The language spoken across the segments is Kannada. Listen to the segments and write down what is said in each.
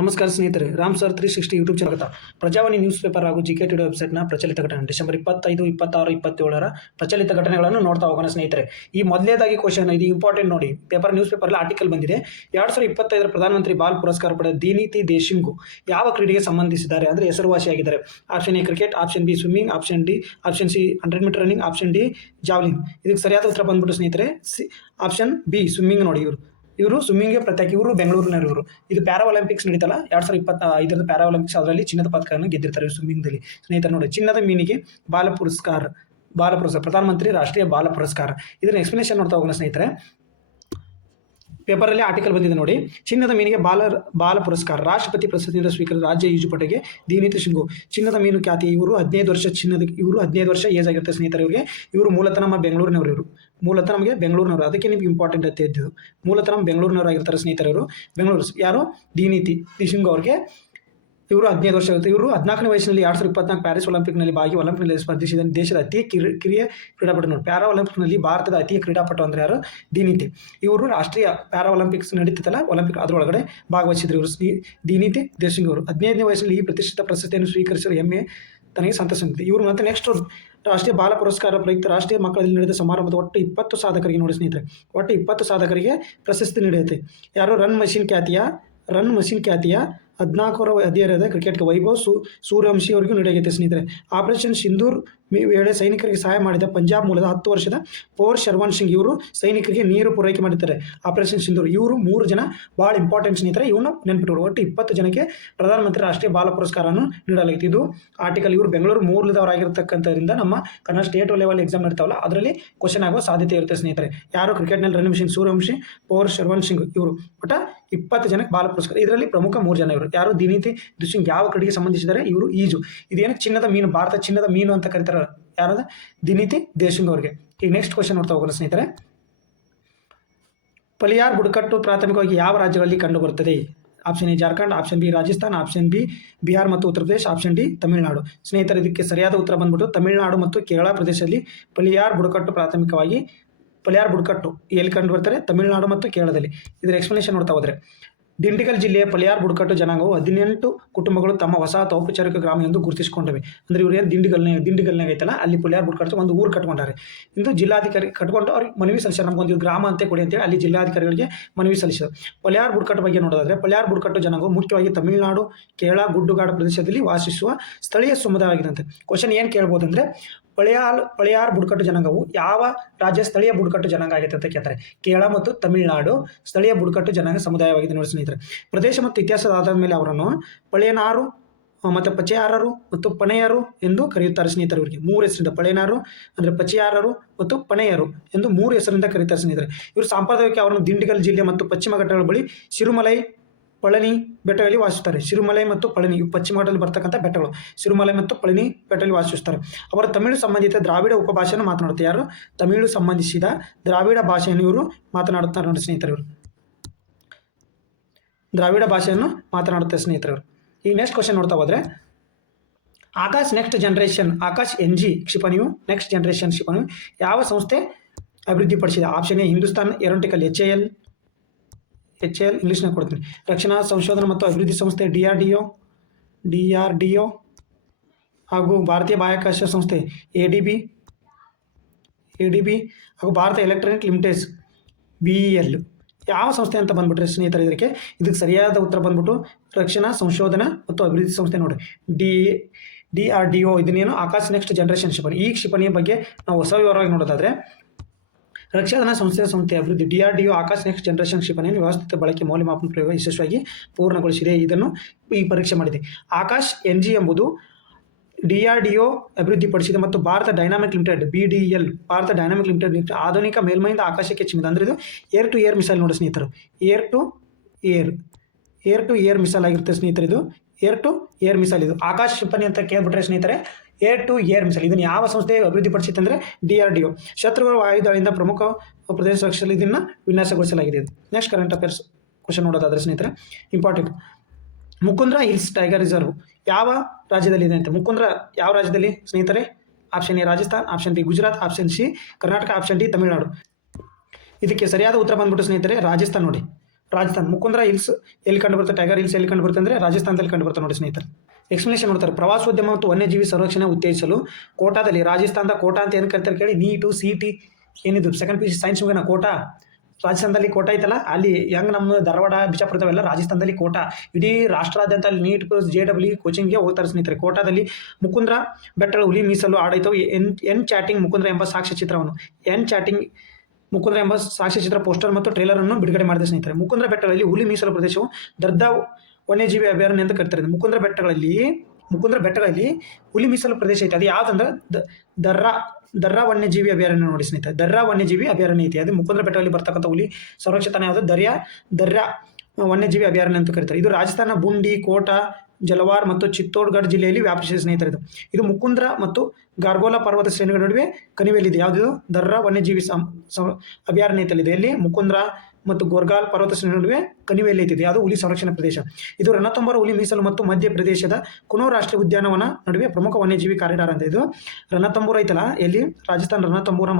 ನಮಸ್ಕಾರ ಸ್ನೇಹಿತರೆ, Ram sir 360 YouTube channel Prajavani news paper ಹಾಗೂ ಜಿಕೆ ಟುಡೇ ವೆಬ್ಸೈಟ್ನ ಪ್ರಚಲಿತ ಘಟನೆ ಡಿಸೆಂಬರ್ 25, 26, 27 ಪ್ರಚಲಿತ ಘಟನೆಗಳನ್ನು ನೋಡ್ತಾ ಹೋಗೋಣ ಸ್ನೇಹಿತರೆ. ಈ ಮೊದಲನೇದಾಗಿ ಕ್ವಶನ್ ಇದು ಇಂಪಾರ್ಟೆಂಟ್ ನೋಡಿ. ನ್ಯೂಸ್ ಪೇಪರ್ ಆರ್ಟಿಕಲ್ ಬಂದಿದೆ. 2025 ಪ್ರಧಾನಮಂತ್ರಿ ಬಾಲ್ ಪುರಸ್ಕಾರ ಪಡೆದ ದಿನಿತಿ ದೇಶಿಂಗು ಯಾವ ಕ್ರೀಡೆಗೆ ಸಂಬಂಧಿಸಿದ್ದಾರೆ ಅಂದರೆ ಹೆಸರುವಾಸಿಯಾಗಿದ್ದಾರೆ. Option A cricket, option B swimming, option C 100 metre running, option D javelin. ಇದಕ್ಕೆ ಸರಿಯಾದ ಉತ್ತರ ಬಂದ್ಬಿಟ್ಟು ಸ್ನೇಹಿತರೆ ಆಪ್ಷನ್ ಬಿ ಸ್ವಿಮ್ಮಿಂಗ್ ನೋಡಿ. ಇವರು ಸ್ವಿಮ್ಮಿಂಗ್ಗೆ ಪ್ರತ್ಯೇಕ. ಇವರು ಬೆಂಗಳೂರಿನವರು. ಇದು ಪ್ಯಾರಾ ಒಲಿಂಪಿಕ್ಸ್ ನಡೀತಲ್ಲ 2025 ಪ್ಯಾರಾ ಒಲಿಂಪಿಕ್ಸ್, ಅದರಲ್ಲಿ ಚಿನ್ನದ ಪದಕವನ್ನು ಗೆದ್ದಿರ್ತಾರೆ ಸ್ವಿಮ್ಮಿಂಗ್ದಲ್ಲಿ. ಸ್ನೇಹಿತರೆ ನೋಡಿ, ಚಿನ್ನದ ಮೀನಿಗೆ ಬಾಲ ಪುರಸ್ಕಾರ ಪ್ರಧಾನಮಂತ್ರಿ ರಾಷ್ಟ್ರೀಯ ಬಾಲ ಪುರಸ್ಕಾರ. ಇದನ್ನ ಎಕ್ಸ್ಪ್ಲನೇಷನ್ ನೋಡ್ತಾ ಹೋಗೋಣ ಸ್ನೇಹಿತರೆ. ಪೇಪರಲ್ಲಿ ಆರ್ಟಿಕಲ್ ಬಂದಿದೆ ನೋಡಿ. ಚಿನ್ನದ ಮೀನಿಗೆ ಬಾಲ ಪುರಸ್ಕಾರ ರಾಷ್ಟ್ರಪತಿ ಪ್ರಶಸ್ತಿಯಿಂದ ಸ್ವೀಕರಿಸಿದ ರಾಜ್ಯ ಈಜುಪಟುಗೆ ದಿನಿತಿ ಶಿಂಗು. ಚಿನ್ನದ ಮೀನು ಖ್ಯಾತಿ. ಇವರು 15 ವರ್ಷ ಇವರು 15 ವರ್ಷ ಏಜ್ ಆಗಿರುತ್ತೆ ಸ್ನೇಹಿತರೆ. ಇವರು ಮೂಲತಃ ನಮ್ಮ ಬೆಂಗಳೂರಿನವರು. ಮೂಲತಃ ನಮಗೆ ಬೆಂಗಳೂರಿನವರು. ಅದಕ್ಕೆ ನಿಮ್ಗೆ ಇಂಪಾರ್ಟೆಂಟ್ ಅಂತ ಇದ್ದು ಮೂಲತಃ ನಮ್ಮ ಬೆಂಗಳೂರಿನವರು ಆಗಿರ್ತಾರೆ ಸ್ನೇಹಿತರೆ. ಬೆಂಗಳೂರು ಯಾರು ದಿನಿತಿ ಶಿಂಗು ಅವ್ರಿಗೆ ಇವರು 15 ವರ್ಷ ಆಗುತ್ತೆ. ಇವರು 14ನೇ ವಯಸ್ಸಿನಲ್ಲಿ 2024 ಪ್ಯಾರಿಸ್ ಒಲಿಂಪಿಕ್ನಲ್ಲಿ ಒಲಿಂಪಿಕ್ನಲ್ಲಿ ಸ್ಪರ್ಧಿಸಿದ ದೇಶದ ಅತಿ ಕಿರಿಯ ಕ್ರೀಡಾಪಟು ನೋಡಿ. ಪ್ಯಾರಾ ಒಲಿಂಪಿಕ್ನಲ್ಲಿ ಭಾರತದ ಅತಿ ಕ್ರೀಡಾಪಟು ಅಂದರೆ ಯಾರು? ದಿನಿತಿ. ಇವರು ರಾಷ್ಟ್ರೀಯ ಪ್ಯಾರಾ ಒಲಿಂಪಿಕ್ಸ್ ನಡೀತಲ್ಲ ಒಲಿಂಪಿಕ್, ಅದರೊಳಗಡೆ ಭಾಗವಹಿಸಿದ್ರು ಇವರು. ದಿನಿತಿ ದೇಶಿಂಗ್ ಅವರು 15ನೇ ವಯಸ್ಸಲ್ಲಿ ಈ ಪ್ರತಿಷ್ಠಿತ ಪ್ರಶಸ್ತಿಯನ್ನು ಸ್ವೀಕರಿಸಿರುವ ಹೆಮ್ಮೆ ತನಗೆ ಸಂತಸವಿದೆ. ಇವರು ಮತ್ತೆ ನೆಕ್ಸ್ಟ್ ರಾಷ್ಟ್ರೀಯ ಬಾಲ ಪುರಸ್ಕಾರ ಪ್ರಯುಕ್ತ ರಾಷ್ಟ್ರೀಯ ಮಕ್ಕಳಲ್ಲಿ ನಡೆದ ಸಮಾರಂಭದ ಒಟ್ಟು 20 ಸಾಧಕರಿಗೆ ನೋಡಿ ಸ್ನೇಹಿತರೆ, ಒಟ್ಟು 20 ಸಾಧಕರಿಗೆ ಪ್ರಶಸ್ತಿ ನೀಡುತ್ತೆ. ಯಾರು? ರನ್ ಮಷಿನ್ ಖ್ಯಾತಿಯ 14ರ ಹದಿಹರೆಯದ ಕ್ರಿಕೆಟ್ಗೆ ವೈಭವ್ ಸೂರ್ಯವಂಶಿ ಅವರಿಗೂ ನೀಡಲಾಗಿದೆ ಸ್ನೇಹಿತರೆ. ಆಪರೇಷನ್ ಸಿಂಧೂರ್ ವೇಳೆ ಸೈನಿಕರಿಗೆ ಸಹಾಯ ಮಾಡಿದ ಪಂಜಾಬ್ ಮೂಲದ 10 ವರ್ಷದ ಪೋರ್ ಶರ್ವನ್ ಸಿಂಗ್ ಇವರು ಸೈನಿಕರಿಗೆ ನೀರು ಪೂರೈಕೆ ಮಾಡಿದ್ದಾರೆ. ಆಪರೇಷನ್ ಸಿಂಧೂರ್ ಇವರು 3 ಜನ ಭಾಳ ಇಂಪಾರ್ಟೆಂಟ್ ಸ್ನೇಹಿತರೆ. ಇವನು ನೆನಪಿಟ್ಟರು. ಒಟ್ಟು 20 ಜನಕ್ಕೆ ಪ್ರಧಾನಮಂತ್ರಿ ರಾಷ್ಟ್ರೀಯ ಬಾಲ ಪುರಸ್ಕಾರವನ್ನು ನೀಡಲಾಗಿದೆ. ಇದು ಆರ್ಟಿಕಲ್. ಇವರು ಬೆಂಗಳೂರು ಮೂಲದವರಾಗಿರ್ತಕ್ಕಂಥದ್ರಿಂದ ನಮ್ಮ ಕನ್ನಡ ಸ್ಟೇಟ್ ಲೆವೆಲ್ ಎಕ್ಸಾಮ್ ಇರ್ತಾವಲ್ಲ ಅದರಲ್ಲಿ ಕ್ವಶನ್ ಆಗುವ ಸಾಧ್ಯತೆ ಇರುತ್ತೆ ಸ್ನೇಹಿತರೆ. ಯಾರು? ಕ್ರಿಕೆಟ್ನಲ್ಲಿ ರನ್ ಮಷಿನ್ ಸೂರ್ಯವಂಶಿ, ಪೋರ್ ಶರ್ವನ್ ಸಿಂಗ್ ಇವರು. ಒಟ್ಟು 20 ಜನಕ್ಕೆ ಬಾಲ ಪುರಸ್ಕಾರ. ಇದರಲ್ಲಿ ಪ್ರಮುಖ 3 ಜನ ಇವರು. ಯಾರು? ದಿನಿತಿ ದೇಶಿಂಗ್ ಯಾವ ಕ್ರೀಡೆಗೆ ಸಂಬಂಧಿಸಿದ್ದಾರೆ? ಇವರು ಈಜು. ಇದೇನು ಚಿನ್ನದ ಮೀನು, ಭಾರತ ಚಿನ್ನದ ಮೀನು ಅಂತ ಕರೀತಾರೆ. ಯಾರಾದ? ದಿನಿತಿ ದೇಶಿಂಗ್ ಅವರಿಗೆ. ಈಗ ನೆಕ್ಸ್ಟ್ ಕ್ವಶನ್ ನೋಡ್ತಾ ಹೋಗೋಣ ಸ್ನೇಹಿತರೆ. ಪಲಿಯಾರ್ ಬುಡಕಟ್ಟು ಪ್ರಾಥಮಿಕವಾಗಿ ಯಾವ ರಾಜ್ಯಗಳಲ್ಲಿ ಕಂಡುಬರುತ್ತದೆ? Option A Jharkhand, option B Rajasthan, option B Bihar ಮತ್ತು ಉತ್ತರ ಪ್ರದೇಶ, ಆಪ್ಷನ್ ಡಿ ತಮಿಳುನಾಡು. ಸ್ನೇಹಿತರೆ ಇದಕ್ಕೆ ಸರಿಯಾದ ಉತ್ತರ ಬಂದ್ಬಿಟ್ಟು ತಮಿಳುನಾಡು ಮತ್ತು ಕೇರಳ ಪ್ರದೇಶದಲ್ಲಿ ಪಲಿಯಾರ್ ಬುಡಕಟ್ಟು ಎಲ್ಲಿ ಕಂಡು ಬರ್ತಾರೆ? ತಮಿಳುನಾಡು ಮತ್ತು ಕೇರಳದಲ್ಲಿ. ಇದರ ಎಕ್ಸ್ಪ್ಲನೇಷನ್ ನೋಡ್ತಾ ಹೋದರೆ, ದಿಂಡಿಗಲ್ ಜಿಲ್ಲೆಯ ಪಲಿಯಾರ್ ಬುಡಕಟ್ಟು ಜನಾಂಗವು 18 ಕುಟುಂಬಗಳು ತಮ್ಮ ವಸಾಹತು ಔಪಚಾರಿಕ ಗ್ರಾಮ ಎಂದು ಗುರುತಿಸಿಕೊಂಡಿವೆ. ಅಂದರೆ ಇವರು ಏನು ದಿಂಡಿಗಲ್ನಾಗ ಐತಲ್ಲ ಅಲ್ಲಿ ಪಲಿಯಾರ್ ಬುಡಕಟ್ಟು ಒಂದು ಊರು ಕಟ್ಕೊಂಡಾರೆ. ಇಂದು ಜಿಲ್ಲಾಧಿಕಾರಿ ಕಟ್ಕೊಂಡು ಅವ್ರಿಗೆ ಮನವಿ ಸಲ್ಲಿಸಿದ್ರು, ನಮಗೊಂದು ಗ್ರಾಮ ಅಂತ ಕೊಡಿ ಅಂತೇಳಿ ಅಲ್ಲಿ ಜಿಲ್ಲಾಧಿಕಾರಿಗಳಿಗೆ ಮನವಿ ಸಲ್ಲಿಸಿದರು. ಪಲಿಯಾರ್ ಬುಡಕಟ್ಟು ಬಗ್ಗೆ ನೋಡೋದಾದ್ರೆ, ಪಲಿಯಾರ್ ಬುಡಕಟ್ಟು ಜನಾಂಗವು ಮುಖ್ಯವಾಗಿ ತಮಿಳುನಾಡು, ಕೇರಳ, ಗುಡ್ಡುಗಾಡು ಪ್ರದೇಶದಲ್ಲಿ ವಾಸಿಸುವ ಸ್ಥಳೀಯ ಸಮುದಾಯವಾಗಿದಂತೆ. ಕ್ವಶನ್ ಏನು ಕೇಳ್ಬೋದು ಅಂದರೆ, ಪಳಿಯಾರ್ ಬುಡಕಟ್ಟು ಜನಾಂಗವು ಯಾವ ರಾಜ್ಯ ಸ್ಥಳೀಯ ಬುಡಕಟ್ಟು ಜನಾಂಗ ಆಗಿದೆ ಅಂತ ಕೇಳ್ತಾರೆ. ಕೇರಳ ಮತ್ತು ತಮಿಳುನಾಡು ಸ್ಥಳೀಯ ಬುಡಕಟ್ಟು ಜನಾಂಗ ಸಮುದಾಯವಾಗಿದೆ ನೋಡಿ ಸ್ನೇಹಿತರೆ. ಪ್ರದೇಶ ಮತ್ತು ಇತಿಹಾಸದ ಆಧಾರದ ಮೇಲೆ ಅವರನ್ನು ಪಳೆಯನಾರು ಮತ್ತು ಪಚೆಯಾರರು ಮತ್ತು ಪನೆಯರು ಎಂದು ಕರೆಯುತ್ತಾರೆ ಸ್ನೇಹಿತರೆ. ಇವರಿಗೆ 3 ಹೆಸರಿಂದ, ಪಳೆಯನಾರು ಅಂದರೆ ಪಚೆಯಾರರು ಮತ್ತು ಪನೆಯರು ಎಂದು 3 ಹೆಸರಿಂದ ಕರೆಯುತ್ತಾರೆ ಸ್ನೇಹಿತರೆ. ಇವರು ಸಾಂಪ್ರದಾಯಿಕ ಅವರನ್ನು ದಿಂಡಿಗಲ್ ಜಿಲ್ಲೆ ಮತ್ತು ಪಶ್ಚಿಮ ಘಟ್ಟಗಳ ಬಳಿ ಸಿರುಮಲೈ, ಪಳನಿ ಬೆಟ್ಟಗಳಲ್ಲಿ ವಾಸಿಸುತ್ತಾರೆ. ಸಿರುಮಲೈ ಮತ್ತು ಪಳನಿ ಪಶ್ಚಿಮ ಘಟ್ಟದಲ್ಲಿ ಬರ್ತಕ್ಕಂಥ ಬೆಟ್ಟಗಳು. ಸಿರುಮಲೈ ಮತ್ತು ಪಳನಿ ಬೆಟ್ಟದಲ್ಲಿ ವಾಸಿಸುತ್ತಾರೆ. ಅವರು ತಮಿಳು ಸಂಬಂಧಿತ ದ್ರಾವಿಡ ಉಪಭಾಷೆಯನ್ನು ಮಾತನಾಡುತ್ತಾರೆ. ಯಾರು? ತಮಿಳು ಸಂಬಂಧಿಸಿದ ದ್ರಾವಿಡ ಭಾಷೆಯನ್ನು ಇವರು ಮಾತನಾಡುತ್ತಾರೆ ನೋಡಿ ಸ್ನೇಹಿತರು. ದ್ರಾವಿಡ ಭಾಷೆಯನ್ನು ಮಾತನಾಡುತ್ತಾರೆ ಸ್ನೇಹಿತರು. ಈಗ ನೆಕ್ಸ್ಟ್ ಕ್ವಶನ್ ನೋಡ್ತಾ ಹೋದರೆ, ಆಕಾಶ್ NG ಕ್ಷಿಪಣಿಯು ನೆಕ್ಸ್ಟ್ ಜನರೇಷನ್ ಕ್ಷಿಪಣಿಯು ಯಾವ ಸಂಸ್ಥೆ ಅಭಿವೃದ್ಧಿಪಡಿಸಿದೆ? Option A Hindustan aeronautical HAL ಇಂಗ್ಲೀಷ್ನಾಗ ಕೊಡ್ತೀನಿ. ರಕ್ಷಣಾ ಸಂಶೋಧನಾ ಮತ್ತು ಅಭಿವೃದ್ಧಿ ಸಂಸ್ಥೆ DRDO ಹಾಗೂ ಭಾರತೀಯ ಬಾಹ್ಯಾಕಾಶ ಸಂಸ್ಥೆ ADB ಹಾಗೂ ಭಾರತ ಎಲೆಕ್ಟ್ರಾನಿಕ್ ಲಿಮಿಟೆಡ್ BEL ಯಾವ ಸಂಸ್ಥೆ ಅಂತ ಬಂದ್ಬಿಟ್ರೆ ಸ್ನೇಹಿತರೆ ಇದಕ್ಕೆ ಸರಿಯಾದ ಉತ್ತರ ಬಂದ್ಬಿಟ್ಟು ರಕ್ಷಣಾ ಸಂಶೋಧನಾ ಮತ್ತು ಅಭಿವೃದ್ಧಿ ಸಂಸ್ಥೆ ನೋಡಿ. DRDO ಇದನ್ನೇನು ಆಕಾಶ್ ನೆಕ್ಸ್ಟ್ ಜನರೇಷನ್ ಕ್ಷಿಪಣಿ. ಈ ಕ್ಷಿಪಣಿಯ ಬಗ್ಗೆ ನಾವು ಹೊಸ ವಿವರವಾಗಿ ನೋಡೋದಾದರೆ, ರಕ್ಷಣಾ ಸಂಸ್ಥೆ ಅಭಿವೃದ್ಧಿ DRDO ಆಕಾಶ್ ನೆಕ್ಸ್ಟ್ ಜನರೇಷನ್ ಕ್ಷಿಪಣಿಯನ್ನು ವ್ಯವಸ್ಥಿತ ಬಳಕೆ ಮೌಲ್ಯಮಾಪನ ಪ್ರಯೋಗ ಯಶಸ್ವಿಯಾಗಿ ಪೂರ್ಣಗೊಳಿಸಿದೆ. ಇದನ್ನು ಈ ಪರೀಕ್ಷೆ ಮಾಡಿದೆ. ಆಕಾಶ್ NG ಎಂಬುದು DRDO ಅಭಿವೃದ್ಧಿಪಡಿಸಿದೆ ಮತ್ತು Bharat dynamic limited BDL Bharat dynamic limited ಆಧುನಿಕ ಮೇಲ್ಮೈಯಿಂದ ಆಕಾಶಕ್ಕೆ ಚಿಮ್ಮಿದೆ. ಅಂದರೆ ಇದು ಏರ್ ಟು ಏರ್ ಮಿಸೈಲ್ ನೋಡಿ ಸ್ನೇಹಿತರು. ಏರ್ ಟು ಏರ್ ಮಿಸೈಲ್ ಆಗಿರುತ್ತೆ ಸ್ನೇಹಿತರೆ. ಇದು ಏರ್ ಟು ಏರ್ ಮಿಸೈಲ್. ಇದು ಆಕಾಶ ಕ್ಷಿಪಣಿ ಅಂತ ಕೇಳ್ಬಿಟ್ರೆ ಸ್ನೇಹಿತರೆ ಏರ್ ಟು ಏರ್ ಮಿಸೈಲ್. ಇದನ್ನು ಯಾವ ಸಂಸ್ಥೆ ಅಭಿವೃದ್ಧಿಪಡಿಸಿದೆ ಅಂದರೆ DRDO. ಶತ್ರುಗಳ ವಾಯುದಾಳಿಯಿಂದ ಪ್ರಮುಖ ಪ್ರದೇಶ ರಕ್ಷಣೆ ಇದನ್ನು ವಿನ್ಯಾಸಗೊಳಿಸಲಾಗಿದೆ. ನೆಕ್ಸ್ಟ್ ಕರೆಂಟ್ ಅಫೇರ್ಸ್ ಕ್ವಶನ್ ನೋಡೋದಾದ್ರೆ ಸ್ನೇಹಿತರೆ important. Mukundra hills tiger reserve ಯಾವ ರಾಜ್ಯದಲ್ಲಿ ಇದೆ ಅಂತ. ಮುಕುಂದ್ರ ಯಾವ ರಾಜ್ಯದಲ್ಲಿ ಸ್ನೇಹಿತರೆ? Option A Rajasthan, option B Gujarat, option C Karnataka, option D Tamil Nadu. ಇದಕ್ಕೆ ಸರಿಯಾದ ಉತ್ತರ ಬಂದ್ಬಿಟ್ಟು ಸ್ನೇಹಿತರೆ ರಾಜಸ್ಥಾನ್ ನೋಡಿ. ರಾಜಸ್ಥಾನ್. ಮುಕುಂದ್ರ ಹಿಲ್ಸ್ ಎಲ್ಲಿ ಕಂಡು ಬರುತ್ತೆ, ಟೈಗರ್ ಹಿಲ್ಸ್ ಎಲ್ಲಿ ಕಂಡು ಬರುತ್ತೆ ಅಂದರೆ ರಾಜಸ್ಥಾನದಲ್ಲಿ ಕಂಡು ಬರುತ್ತೆ ನೋಡಿ ಸ್ನೇಹಿತರೆ. ಎಕ್ಸ್ಪ್ಲನೇಷನ್ ನೋಡ್ತಾರೆ. ಪ್ರವಾಸೋದ್ಯಮ ಮತ್ತು ವನ್ಯಜೀವಿ ಸಂರಕ್ಷಣೆ ಉತ್ತೇಜಿಸಲು ಕೋಟಾದಲ್ಲಿ, ರಾಜಸ್ಥಾನದ ಕೋಟಾ ಅಂತ ಏನು ಕರಿತಾರೆ ಕೇಳಿ, ನೀಟು CT ಏನಿದು ಸೆಕೆಂಡ್ PUC ಸೈನ್ಸ್ ಮುಗಿನ ಕೋಟಾ, ರಾಜಸ್ಥಾನದಲ್ಲಿ ಕೋಟಾ ಐತಲ್ಲ, ಅಲ್ಲಿ ಹೆಂಗೆ ನಮ್ಮ ಧಾರವಾಡ ಬಿಜಾಪುರದವೆಲ್ಲ ರಾಜಸ್ಥಾನದಲ್ಲಿ ಕೋಟಾ. ಇಡೀ ರಾಷ್ಟ್ರಾದ್ಯಂತ ಅಲ್ಲಿ ನೀಟ್ JEE ಕೋಚಿಂಗ್ಗೆ ಹೋಗ್ತಾರೆ ಸ್ನೇಹಿತರೆ. ಕೋಟಾದಲ್ಲಿ ಮುಕುಂದ್ರ ಬೆಟ್ಟಗಳ ಹುಲಿ ಮೀಸಲು ಆಡಳಿತವು ಎನ್ ಚಾಟಿಂಗ್ ಮುಕುಂದ್ರ ಎಂಬ ಸಾಕ್ಷ್ಯಚಿತ್ರವನ್ನು ಮುಕುಂದ್ರ ಎಂಬ ಸಾಕ್ಷ್ಯಚಿತ್ರ ಪೋಸ್ಟರ್ ಮತ್ತು ಟ್ರೇಲರ್ ಅನ್ನು ಬಿಡುಗಡೆ ಮಾಡಿದೆ ಸ್ನೇಹಿತರೆ. ಮುಕುಂದ್ರ ಬೆಟ್ಟಗಳಲ್ಲಿ ಹುಲಿ ಮೀಸಲು ಪ್ರದೇಶವು ದರ್ದಾ ವನ್ಯಜೀವಿ ಅಭಯಾರಣ್ಯ ಅಂತ ಕರಿತಾರೆ. ಮುಕುಂದ್ರ ಬೆಟ್ಟಗಳಲ್ಲಿ ಹುಲಿ ಮೀಸಲು ಪ್ರದೇಶ ಐತೆ. ಅದು ಯಾವ್ದಂದ್ರೆ ದರ್ರಾ ವನ್ಯಜೀವಿ ಅಭಯಾರಣ್ಯ ನೋಡಿ ಸ್ನೇಹಿತರೆ. ದರ್ರಾ ವನ್ಯಜೀವಿ ಅಭಯಾರಣ್ಯ ಐತಿ. ಅದು ಮುಕುಂದ್ರ ಬೆಟ್ಟದಲ್ಲಿ ಬರ್ತಕ್ಕಂಥ ಹುಲಿ ಸಂರಕ್ಷಿತ ಯಾವುದು ದರ್ರಾ ವನ್ಯಜೀವಿ ಅಭಯಾರಣ್ಯ ಅಂತ ಕರೀತಾರೆ. ಇದು ರಾಜಸ್ಥಾನ ಬುಂಡಿ, ಕೋಟಾ, ಜಲವಾರ್ ಮತ್ತು ಚಿತ್ತೋಡ್ಗಢ ಜಿಲ್ಲೆಯಲ್ಲಿ ವ್ಯಾಪಿಸಿದೆ ಸ್ನೇಹಿತರೆ. ಇದು ಮುಕುಂದ್ರ ಮತ್ತು ಗಾರ್ಗೋಲಾ ಪರ್ವತ ಶ್ರೇಣಿಗಳ ನಡುವೆ ಕಣಿವೆಯಲ್ಲಿದೆ. ಯಾವುದು ದರ್ರಾ ವನ್ಯಜೀವಿ ಅಭಯಾರಣ್ಯದಲ್ಲಿದೆ. ಇಲ್ಲಿ ಮುಕುಂದ್ರ ಮತ್ತು ಗೋರ್ಗಾಲ್ ಪರ್ವತ ಶ್ರೇಣಿ ನಡುವೆ ಕಣಿವೆಯಲ್ಲಿ ಐತಿದೆ. ಅದು ಹುಲಿ ಸಂರಕ್ಷಣಾ ಪ್ರದೇಶ. ಇದು ರಣತಂಬೋರ ಹುಲಿ ಮೀಸಲು ಮತ್ತು ಮಧ್ಯಪ್ರದೇಶದ ಕುನೋ ರಾಷ್ಟ್ರೀಯ ಉದ್ಯಾನವನ ನಡುವೆ ಪ್ರಮುಖ ವನ್ಯಜೀವಿ ಕಾರಿಡಾರ್ ಅಂತ. ಇದು ರಣತಂಬೋರ ಐತಲ್ಲ, ಎಲ್ಲಿ ರಾಜಸ್ಥಾನದ ರಣತಂಬೋರ